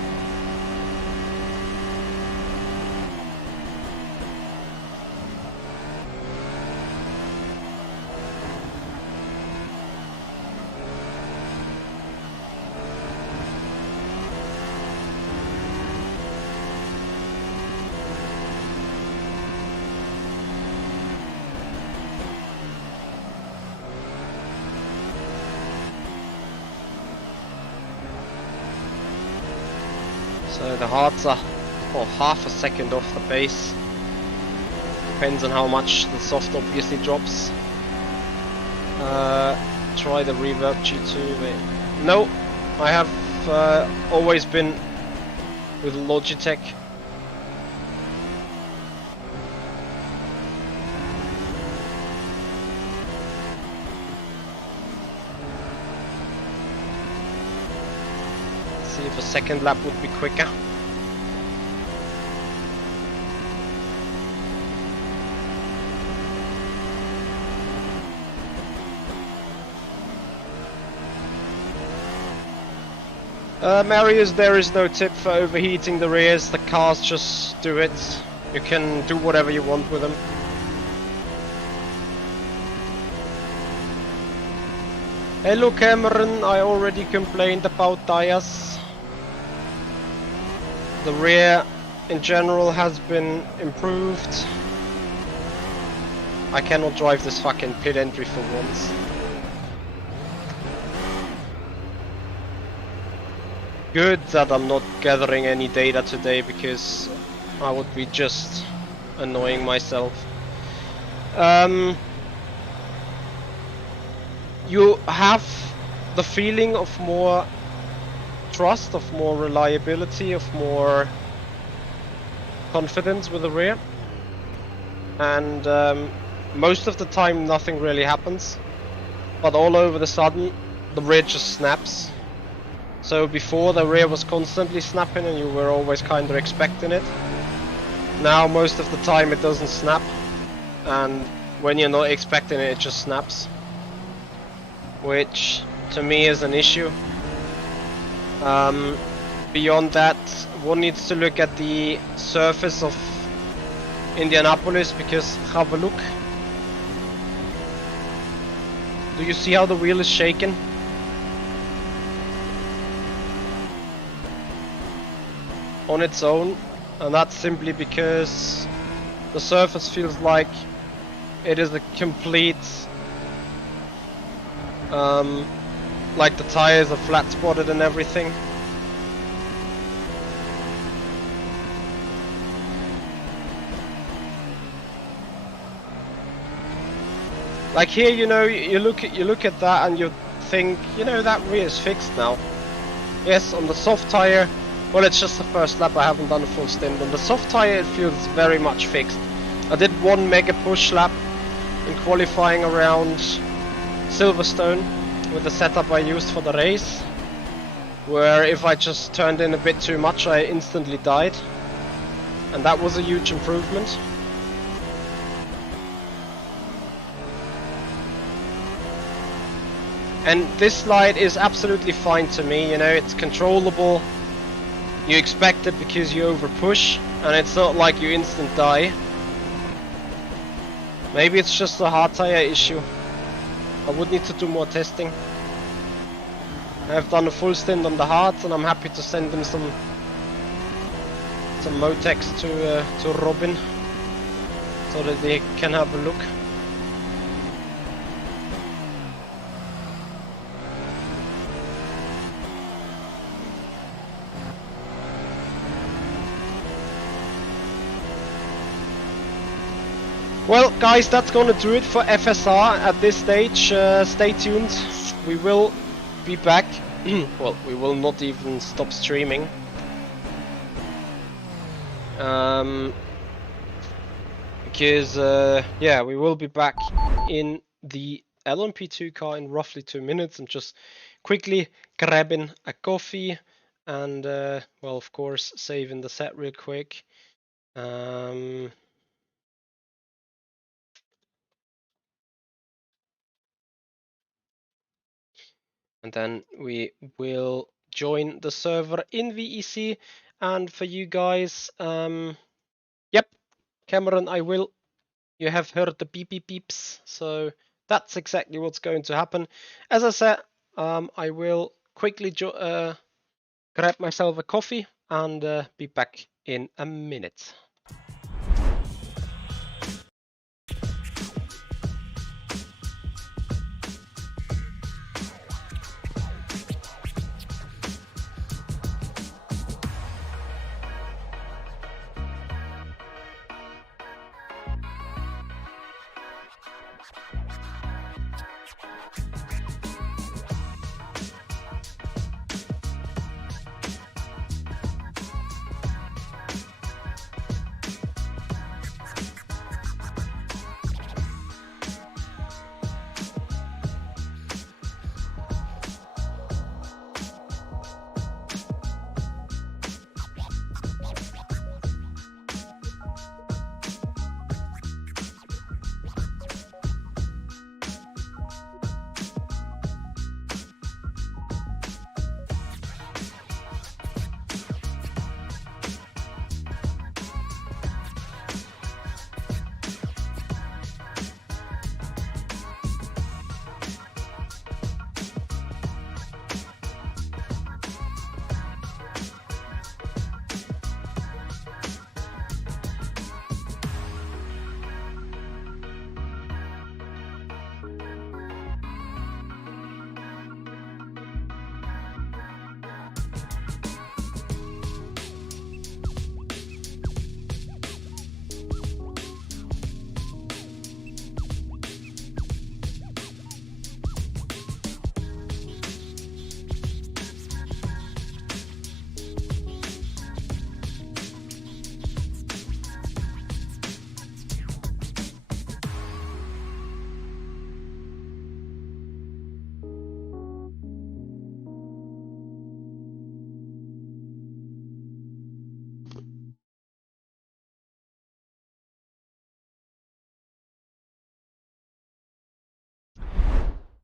So the hards are well, half a second off the pace. Depends on how much the soft obviously drops. Try the reverb G2. Wait. No, I have always been with Logitech. See if a second lap would be quicker. Marius, there is no tip for overheating the rears, the cars just do it. You can do whatever you want with them. Hello Cameron, I already complained about Tyres. The rear in general has been improved. I cannot drive this fucking pit entry for once. Good that I'm not gathering any data today, because I would be just annoying myself. You have the feeling of more trust, of more reliability, of more confidence with the rear, and most of the time nothing really happens, but all over the sudden the rear just snaps. So before the rear was constantly snapping and you were always kind of expecting it. Now most of the time it doesn't snap, and when you're not expecting it, it just snaps, which to me is an issue. Beyond that, one needs to look at the surface of Indianapolis, because have a look. Do you see how the wheel is shaking? On its own, and that's simply because the surface feels like it is a complete, like the tires are flat spotted and everything. Like here, you know, you look at that and you think, you know, that rear is fixed now. Yes, on the soft tire. Well, it's just the first lap, I haven't done a full stint. On the soft tire it feels very much fixed. I did one mega push lap in qualifying around Silverstone with the setup I used for the race, where if I just turned in a bit too much I instantly died, and that was a huge improvement. And this slide is absolutely fine to me, you know, it's controllable. You expect it because you over push, and it's not like you instant die. Maybe it's just a hard tire issue. I would need to do more testing. I've done a full stint on the hards, and I'm happy to send them some Motex to Robin, so that they can have a look. Well guys, that's gonna do it for FSR at this stage. Stay tuned, we will be back. Well, we will not even stop streaming. Because yeah, we will be back in the LMP2 car in roughly 2 minutes. I'm just quickly grabbing a coffee and well, of course, saving the set real quick. And then we will join the server in VEC. And for you guys, yep, Cameron, I will. You have heard the beep beep beeps, so that's exactly what's going to happen. As I said, I will quickly grab myself a coffee and be back in a minute.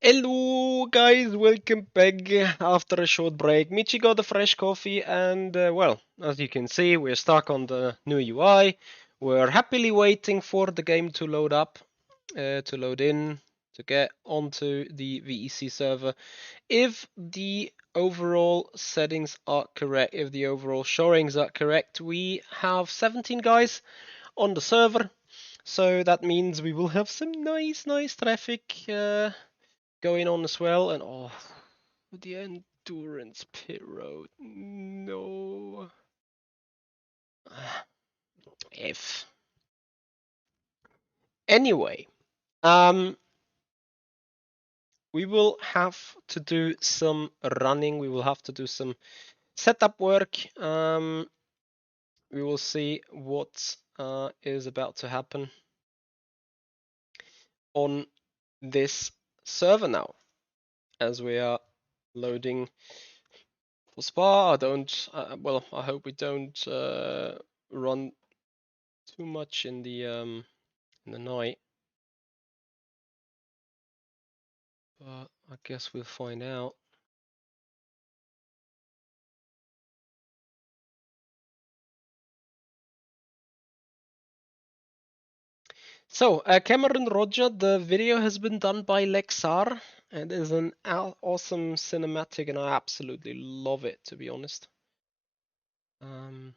Hello guys, welcome back after a short break. Michi got a fresh coffee and well, as you can see, we're stuck on the new UI. We're happily waiting for the game to load up, to load in, to get onto the VEC server. If the overall settings are correct, if the overall showings are correct, we have 17 guys on the server. So that means we will have some nice traffic going on as well. And oh, the endurance pit road, no. F. Anyway, we will have to do some running. We will have to do some setup work. We will see what is about to happen on this server now, as we are loading for Spa. I don't. Well, I hope we don't run too much in the night, but I guess we'll find out. So, Cameron Roger, the video has been done by Lexar. It is an awesome cinematic, and I absolutely love it, to be honest. So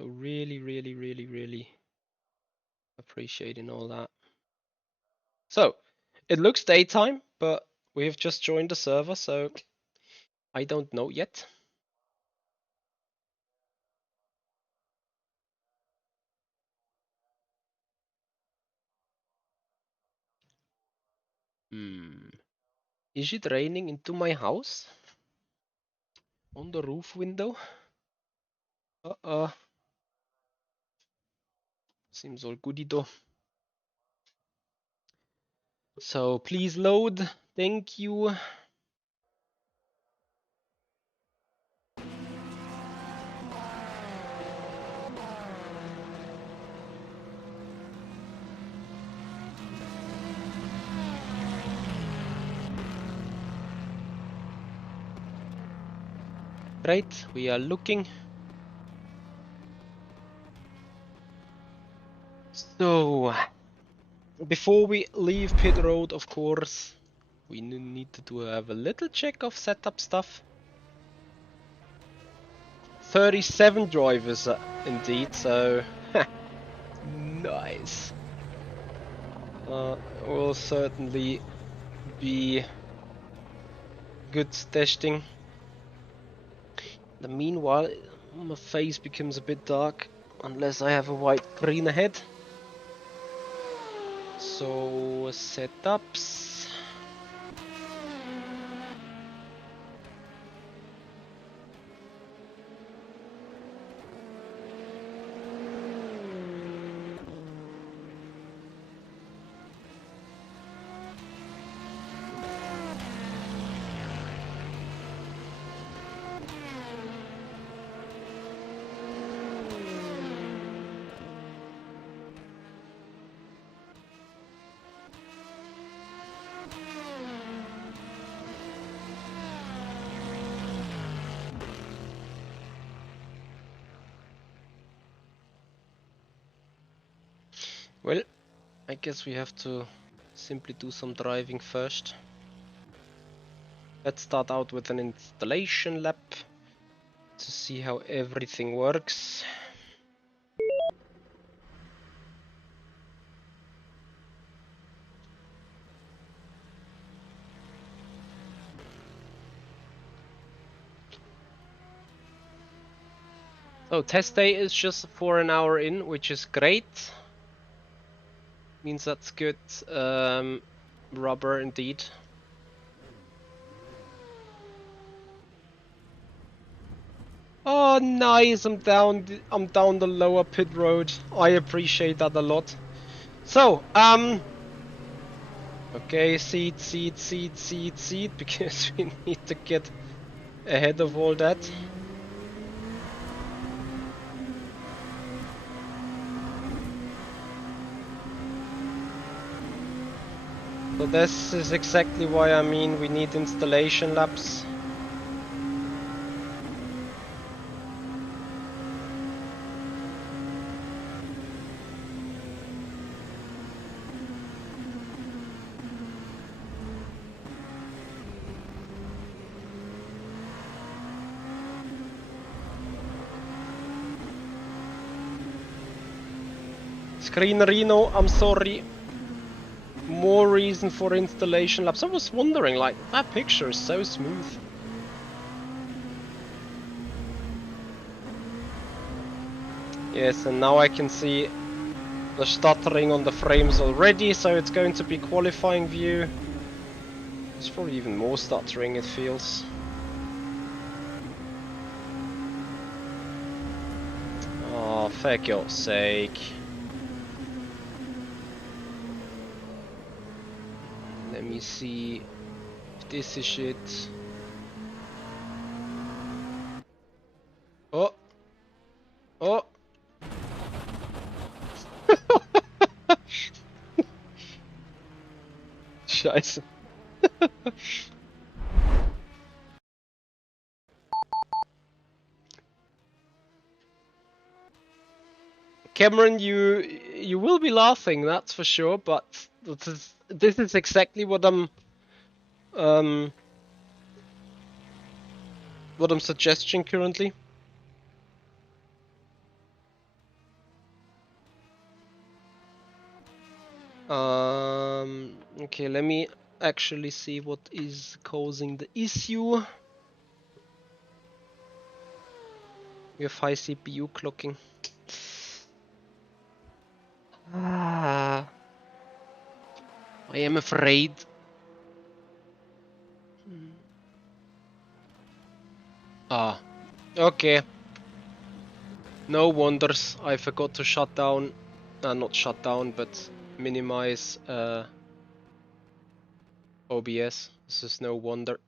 really appreciating all that. So, it looks daytime, but we have just joined the server, so I don't know yet. Is it raining into my house? On the roof window? Seems all goody though. So please load. Thank you. Right, we are looking. So, before we leave pit road, of course, we need to have a little check of setup stuff. 37 drivers indeed, so nice. Will certainly be good testing. Meanwhile, my face becomes a bit dark unless I have a white screen ahead. So, setups. Well, I guess we have to simply do some driving first. Let's start out with an installation lap to see how everything works. So test day is just for an hour in, which is great. Means that's good rubber indeed. Oh nice, I'm down the lower pit road. I appreciate that a lot. So, okay, seat, because we need to get ahead of all that. So this is exactly why I mean we need installation laps. Screen Reno, I'm sorry. More reason for installation laps. I was wondering, like, that picture is so smooth. Yes, and now I can see the stuttering on the frames already, so it's going to be qualifying view. It's probably even more stuttering, it feels. Oh, for God's sake. Let me see if this is it. Oh! Oh! Scheiße. Cameron, you will be laughing, that's for sure, but this is exactly what I'm suggesting currently. Okay, let me actually see what is causing the issue. We have high CPU clocking. I am afraid. Okay. No wonders. I forgot to shut down, not shut down, but minimize OBS. This is no wonder.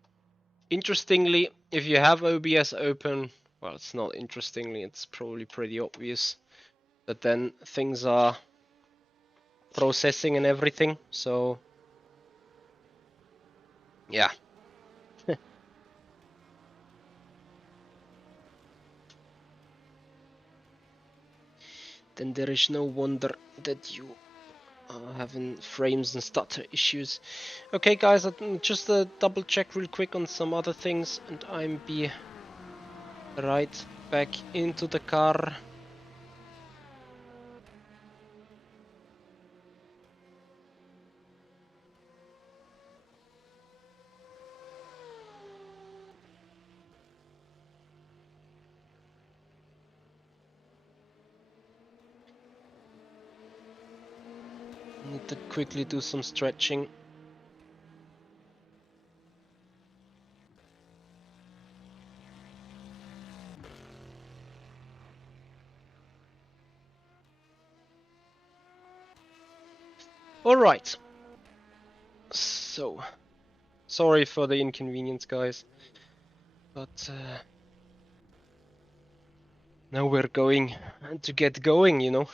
Interestingly, if you have OBS open, well, it's not interestingly, it's probably pretty obvious that then things are processing and everything, so yeah. Then there is no wonder that you are having frames and stutter issues. Okay guys, just double check real quick on some other things and I'm be right back into the car. Need to quickly do some stretching. Alright. So, sorry for the inconvenience guys, but now we're going to get going, you know.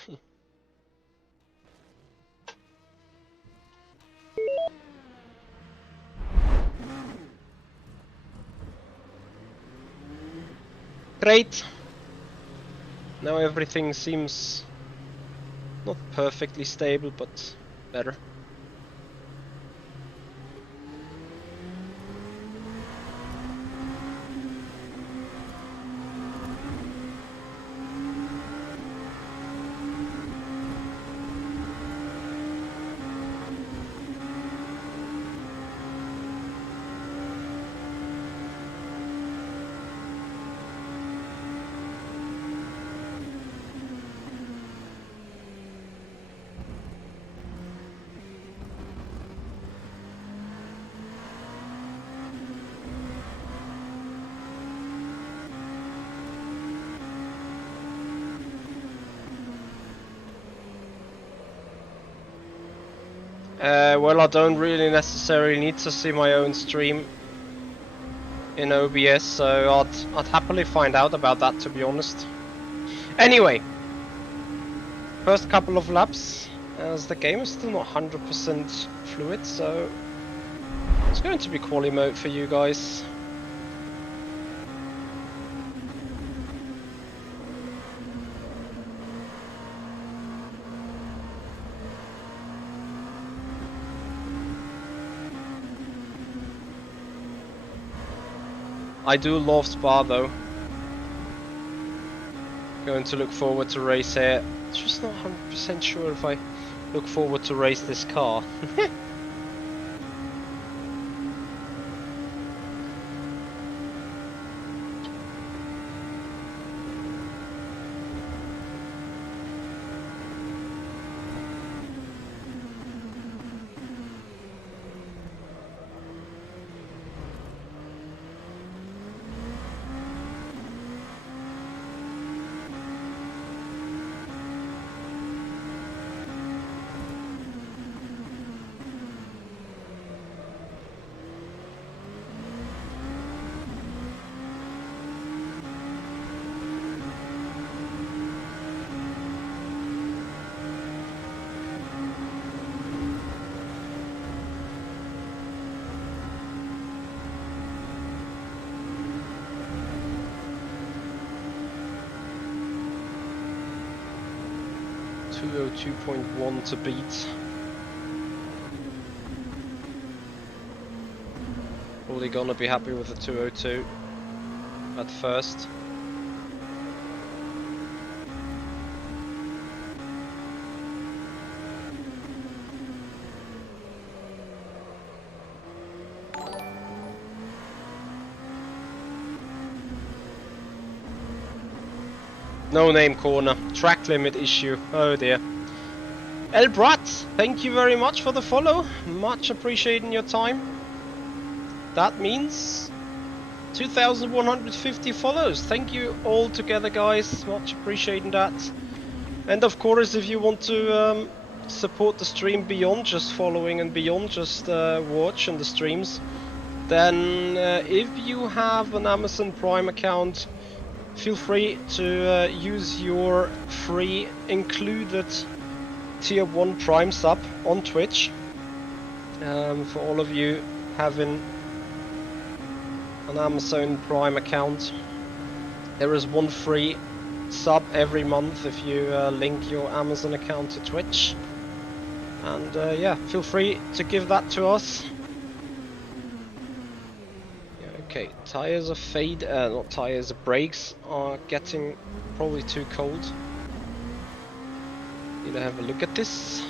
Great! Now everything seems not perfectly stable, but better. Well, I don't really necessarily need to see my own stream in OBS, so I'd happily find out about that, to be honest. Anyway, first couple of laps, as the game is still not 100% fluid, so it's going to be quali mode for you guys. I do love Spa though. Going to look forward to race here. Just not 100% sure if I look forward to race this car. 202.1 to beat. Probably gonna be happy with the 202 at first. No name corner, track limit issue, oh dear. El Brat, thank you very much for the follow, much appreciating your time. That means 2,150 follows, thank you all together guys, much appreciating that. And of course if you want to support the stream beyond just following and beyond just watching the streams, then if you have an Amazon Prime account, feel free to use your free included tier 1 Prime sub on Twitch. For all of you having an Amazon Prime account, there is one free sub every month if you link your Amazon account to Twitch. And yeah, feel free to give that to us. Okay, tires are not tires, the brakes are getting probably too cold. Need to have a look at this,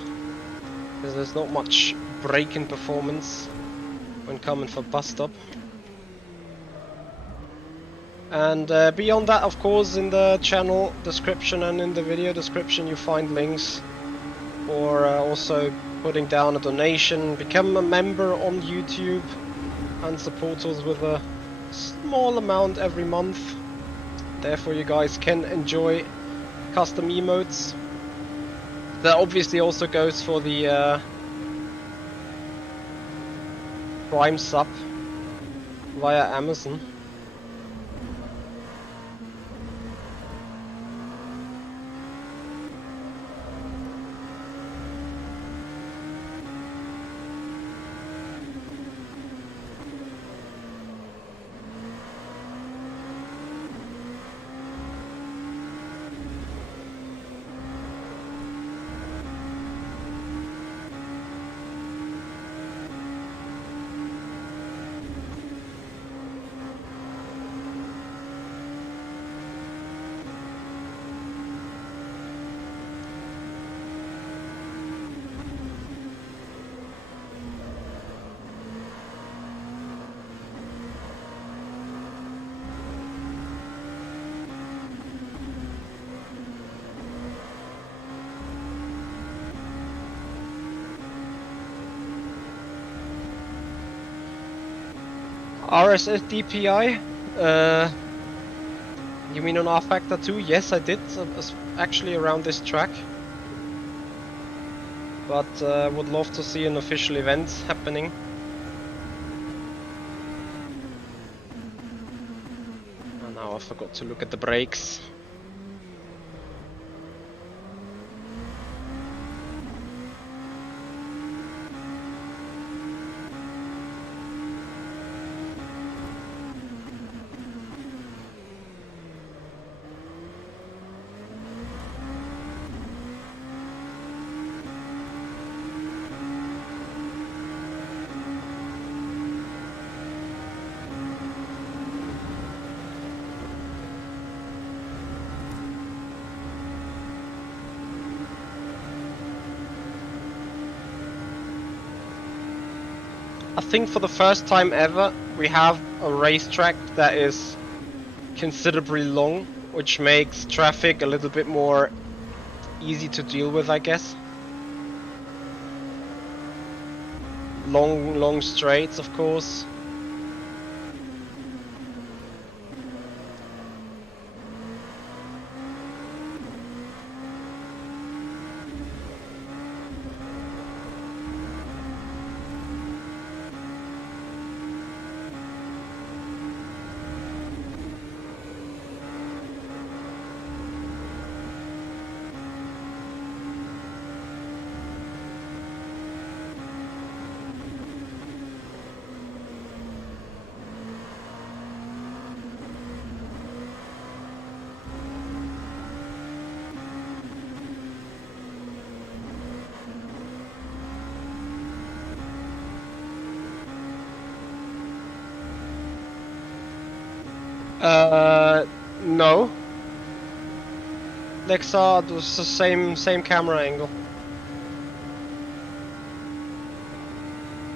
because there's not much braking performance when coming for bus stop. And beyond that, of course, in the channel description and in the video description you find links for also putting down a donation, become a member on YouTube, and support us with a small amount every month. Therefore you guys can enjoy custom emotes. That obviously also goes for the Prime sub via Amazon. RSS DPI? You mean on rFactor 2? Yes, I did, actually around this track. But would love to see an official event happening. And now I forgot to look at the brakes. I think for the first time ever, we have a racetrack that is considerably long, which makes traffic a little bit more easy to deal with, I guess. Long straights, of course. No. Lexar was the same camera angle.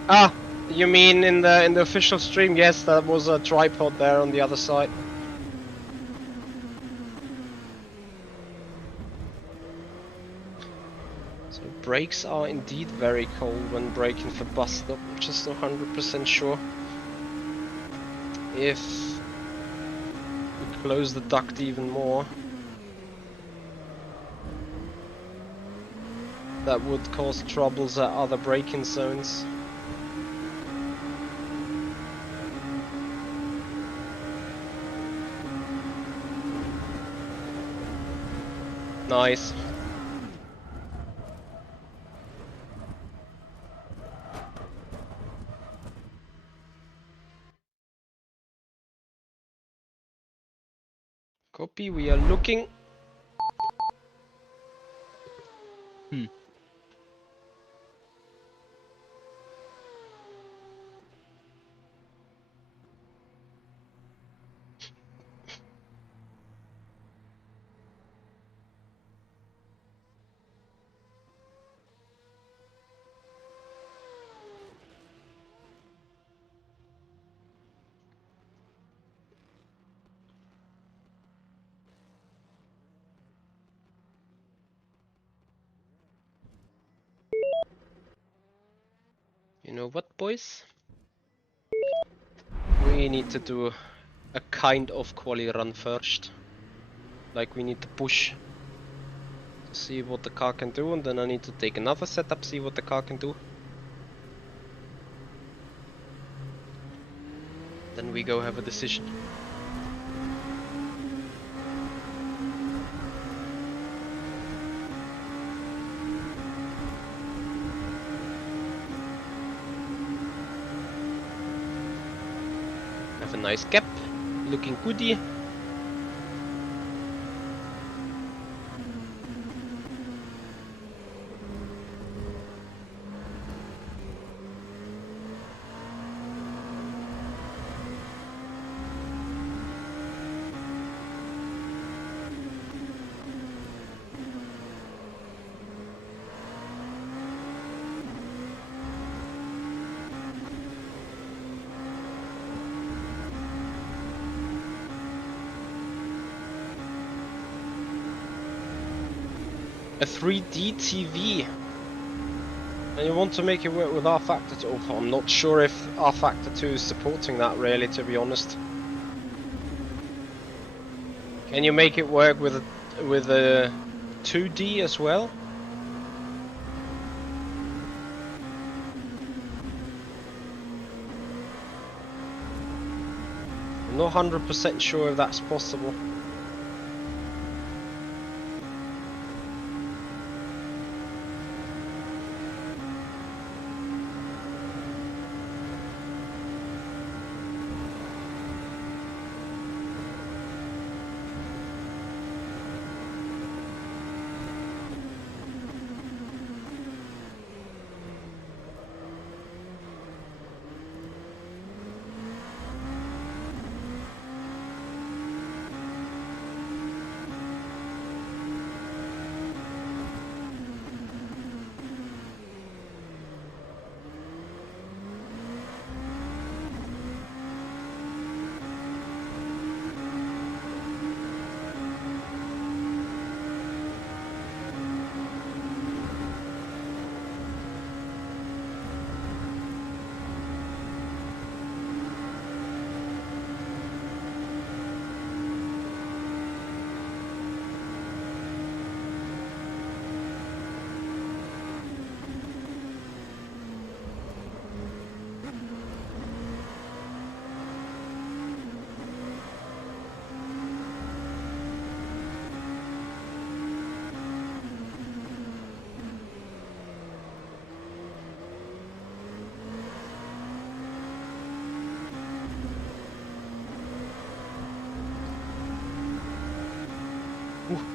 Ah, you mean in the official stream? Yes, that was a tripod there on the other side. So brakes are indeed very cold when braking for bus stop. Just not 100% sure if we close the duct even more, that would cause troubles at other braking zones. Nice. Copy, we are looking. You know what, boys? We need to do a kind of quali run first. Like, we need to push to see what the car can do, and then I need to take another setup, see what the car can do. Then we go have a decision. Have a nice gap, looking goodie. A 3D TV, and you want to make it work with rFactor 2. Oh, I'm not sure if rFactor 2 is supporting that really, to be honest. Can you make it work with a 2D as well? I'm not 100% sure if that's possible.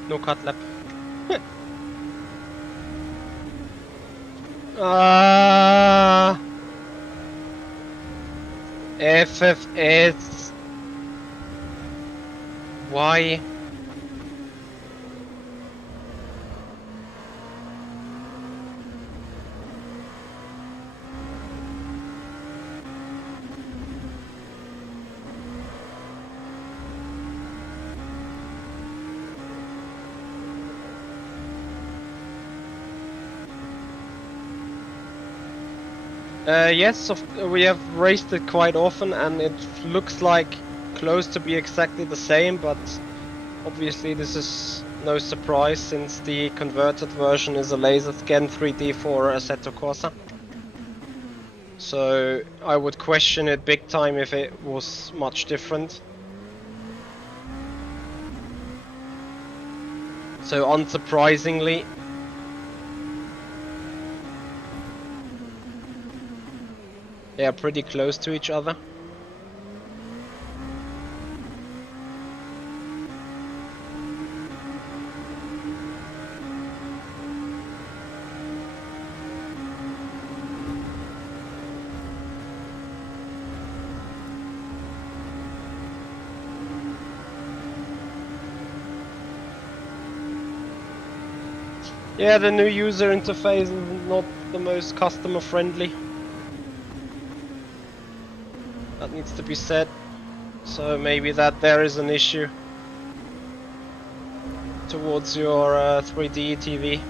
No cut lap. Ah, FFS. Why? Yes, we have raced it quite often, and it looks like close to be exactly the same, but obviously this is no surprise since the converted version is a laser scan 3D for Assetto Corsa. So I would question it big time if it was much different. So unsurprisingly, they are pretty close to each other. Yeah, the new user interface is not the most customer friendly. That needs to be said. So maybe that there is an issue towards your 3D TV.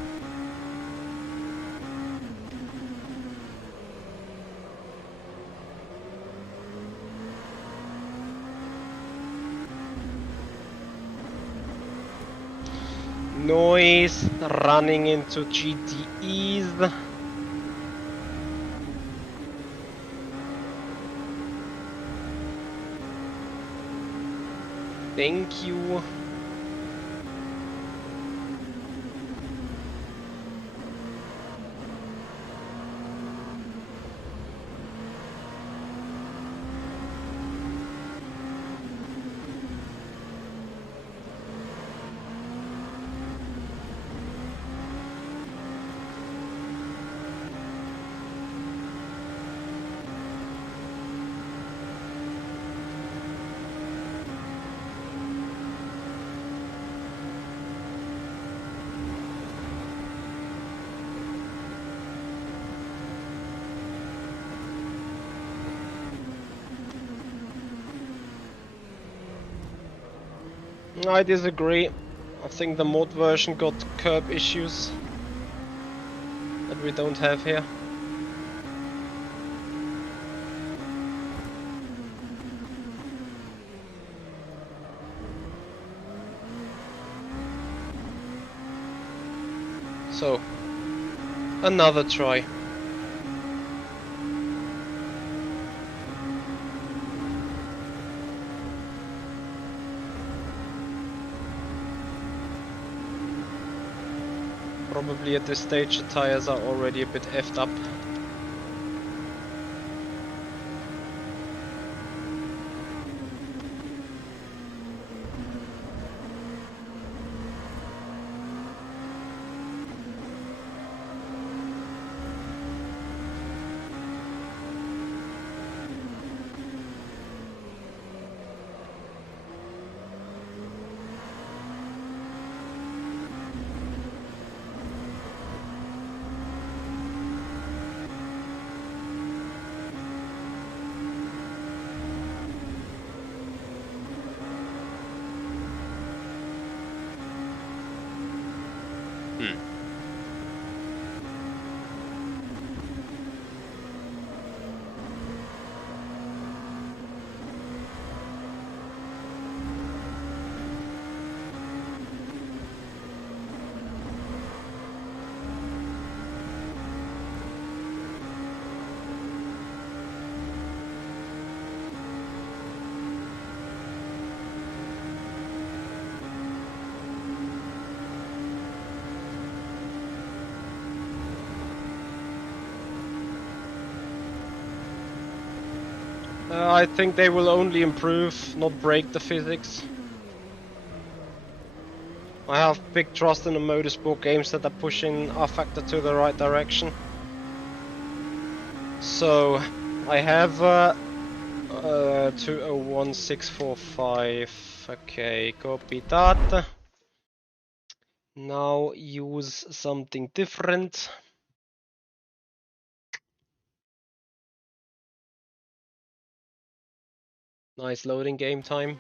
Noise running into GTEs. Thank you. I disagree. I think the mod version got curb issues that we don't have here. So, another try. Probably at this stage the tires are already a bit effed up. I think they will only improve, not break the physics. I have big trust in the motorsport games that are pushing rFactor to the right direction. So I have 201645. Okay, copy that. Now use something different. Nice loading game time.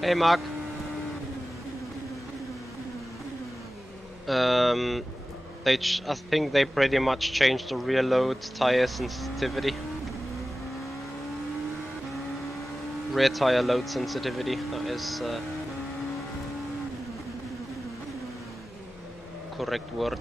Hey Mark. I think they pretty much changed the rear load tire sensitivity. Rear tire load sensitivity, that is correct word.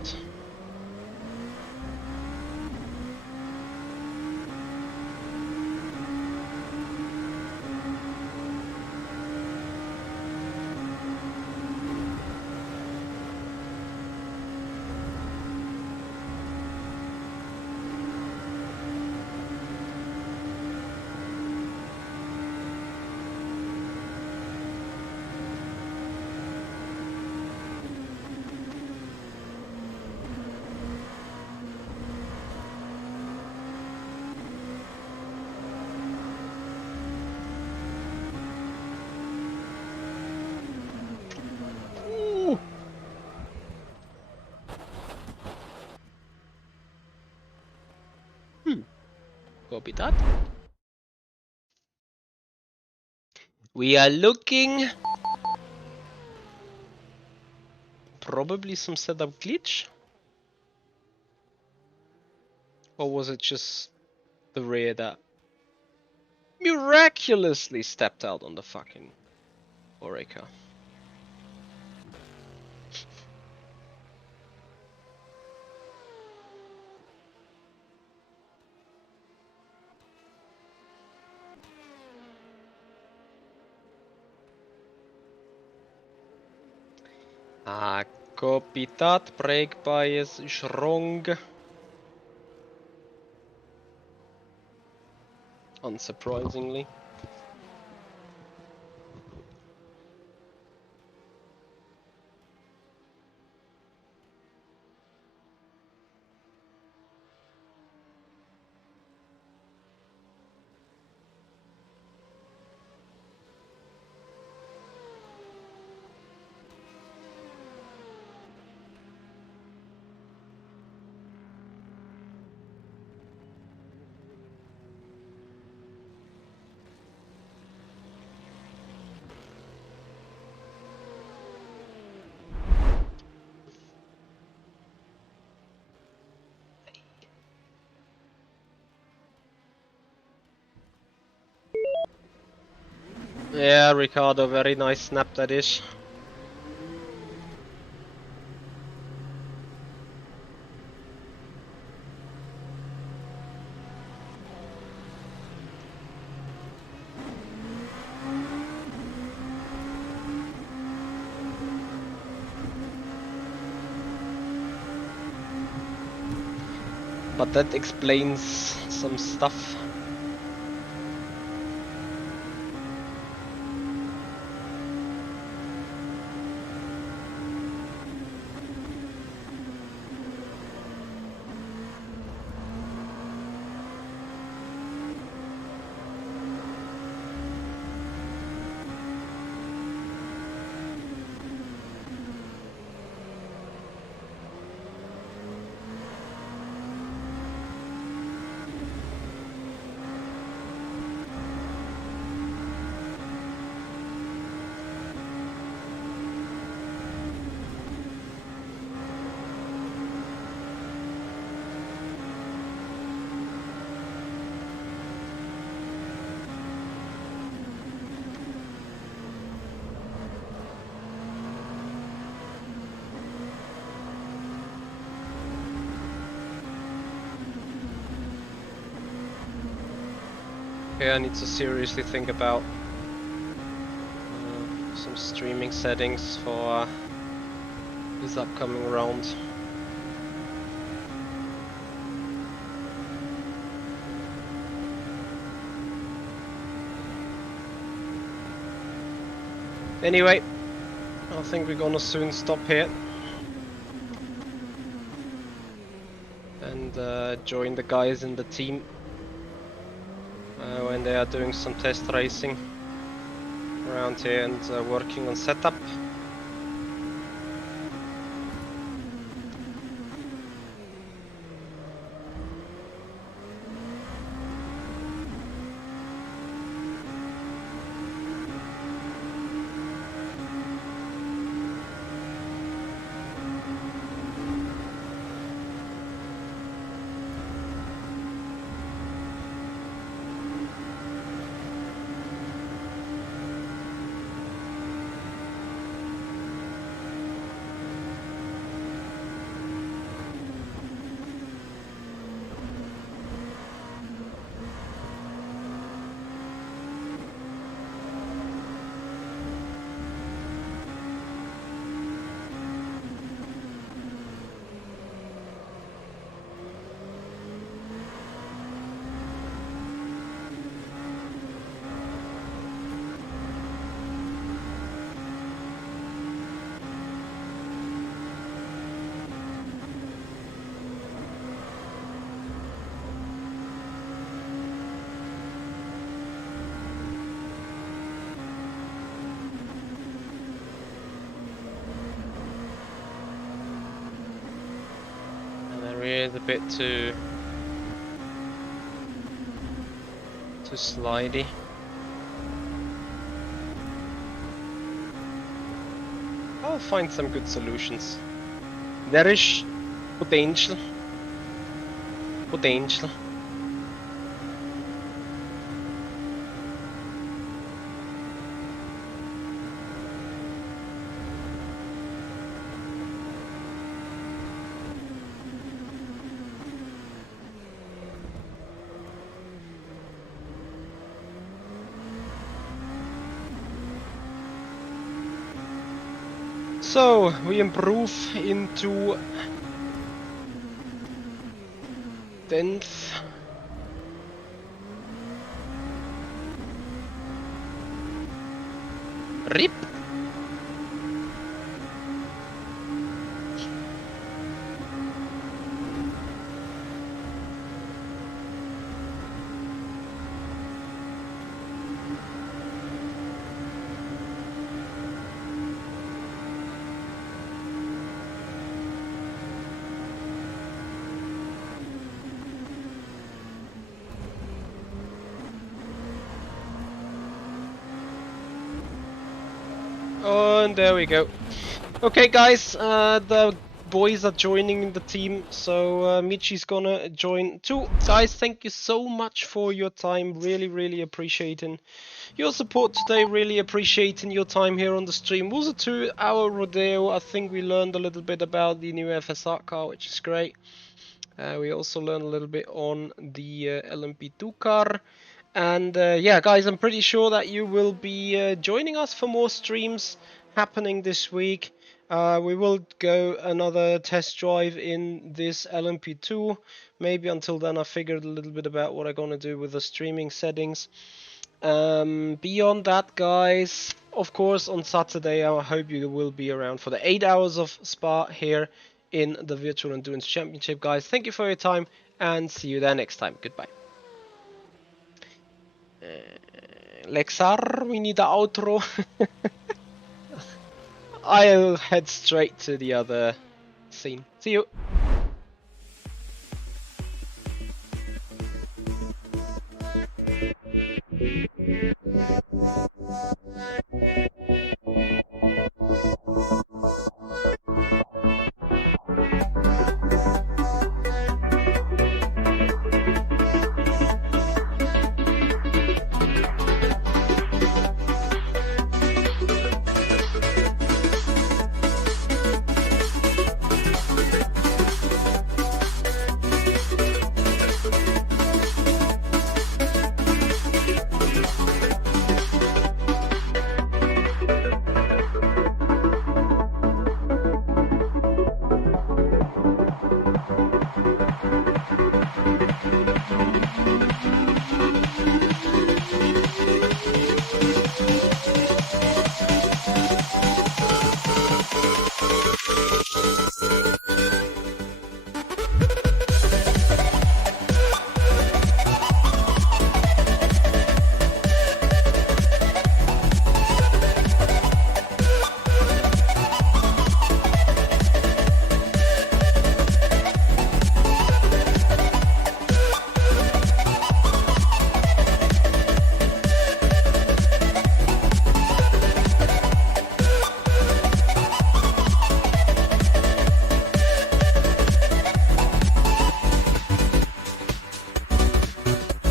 Copy that. We are looking probably some setup glitch, or was it just the rear that miraculously stepped out on the fucking Orica? Copy that. Brake bias is wrong. Unsurprisingly. Yeah, Ricardo, very nice snap that is. But that explains some stuff. Okay, I need to seriously think about some streaming settings for this upcoming round. Anyway, I think we're gonna soon stop here and join the guys in the team when they are doing some test racing around here and working on setup. It's a bit too slidey. I'll find some good solutions. There is potential. So we improve into 10th. RIP. Oh, and there we go. Okay, guys, the boys are joining the team, so Michi's gonna join too. Guys, thank you so much for your time. Really appreciating your support today. Really appreciating your time here on the stream. It was a 2-hour rodeo. I think we learned a little bit about the new FSR car, which is great. We also learned a little bit on the LMP2 car. And yeah, guys, I'm pretty sure that you will be joining us for more streams happening this week. We will go another test drive in this LMP2. Maybe until then I figured a little bit about what I'm going to do with the streaming settings. Beyond that, guys, of course, on Saturday, I hope you will be around for the 8 hours of Spa here in the Virtual Endurance Championship. Guys, thank you for your time and see you there next time. Goodbye. Lexar, we need the outro. I'll head straight to the other scene. See you.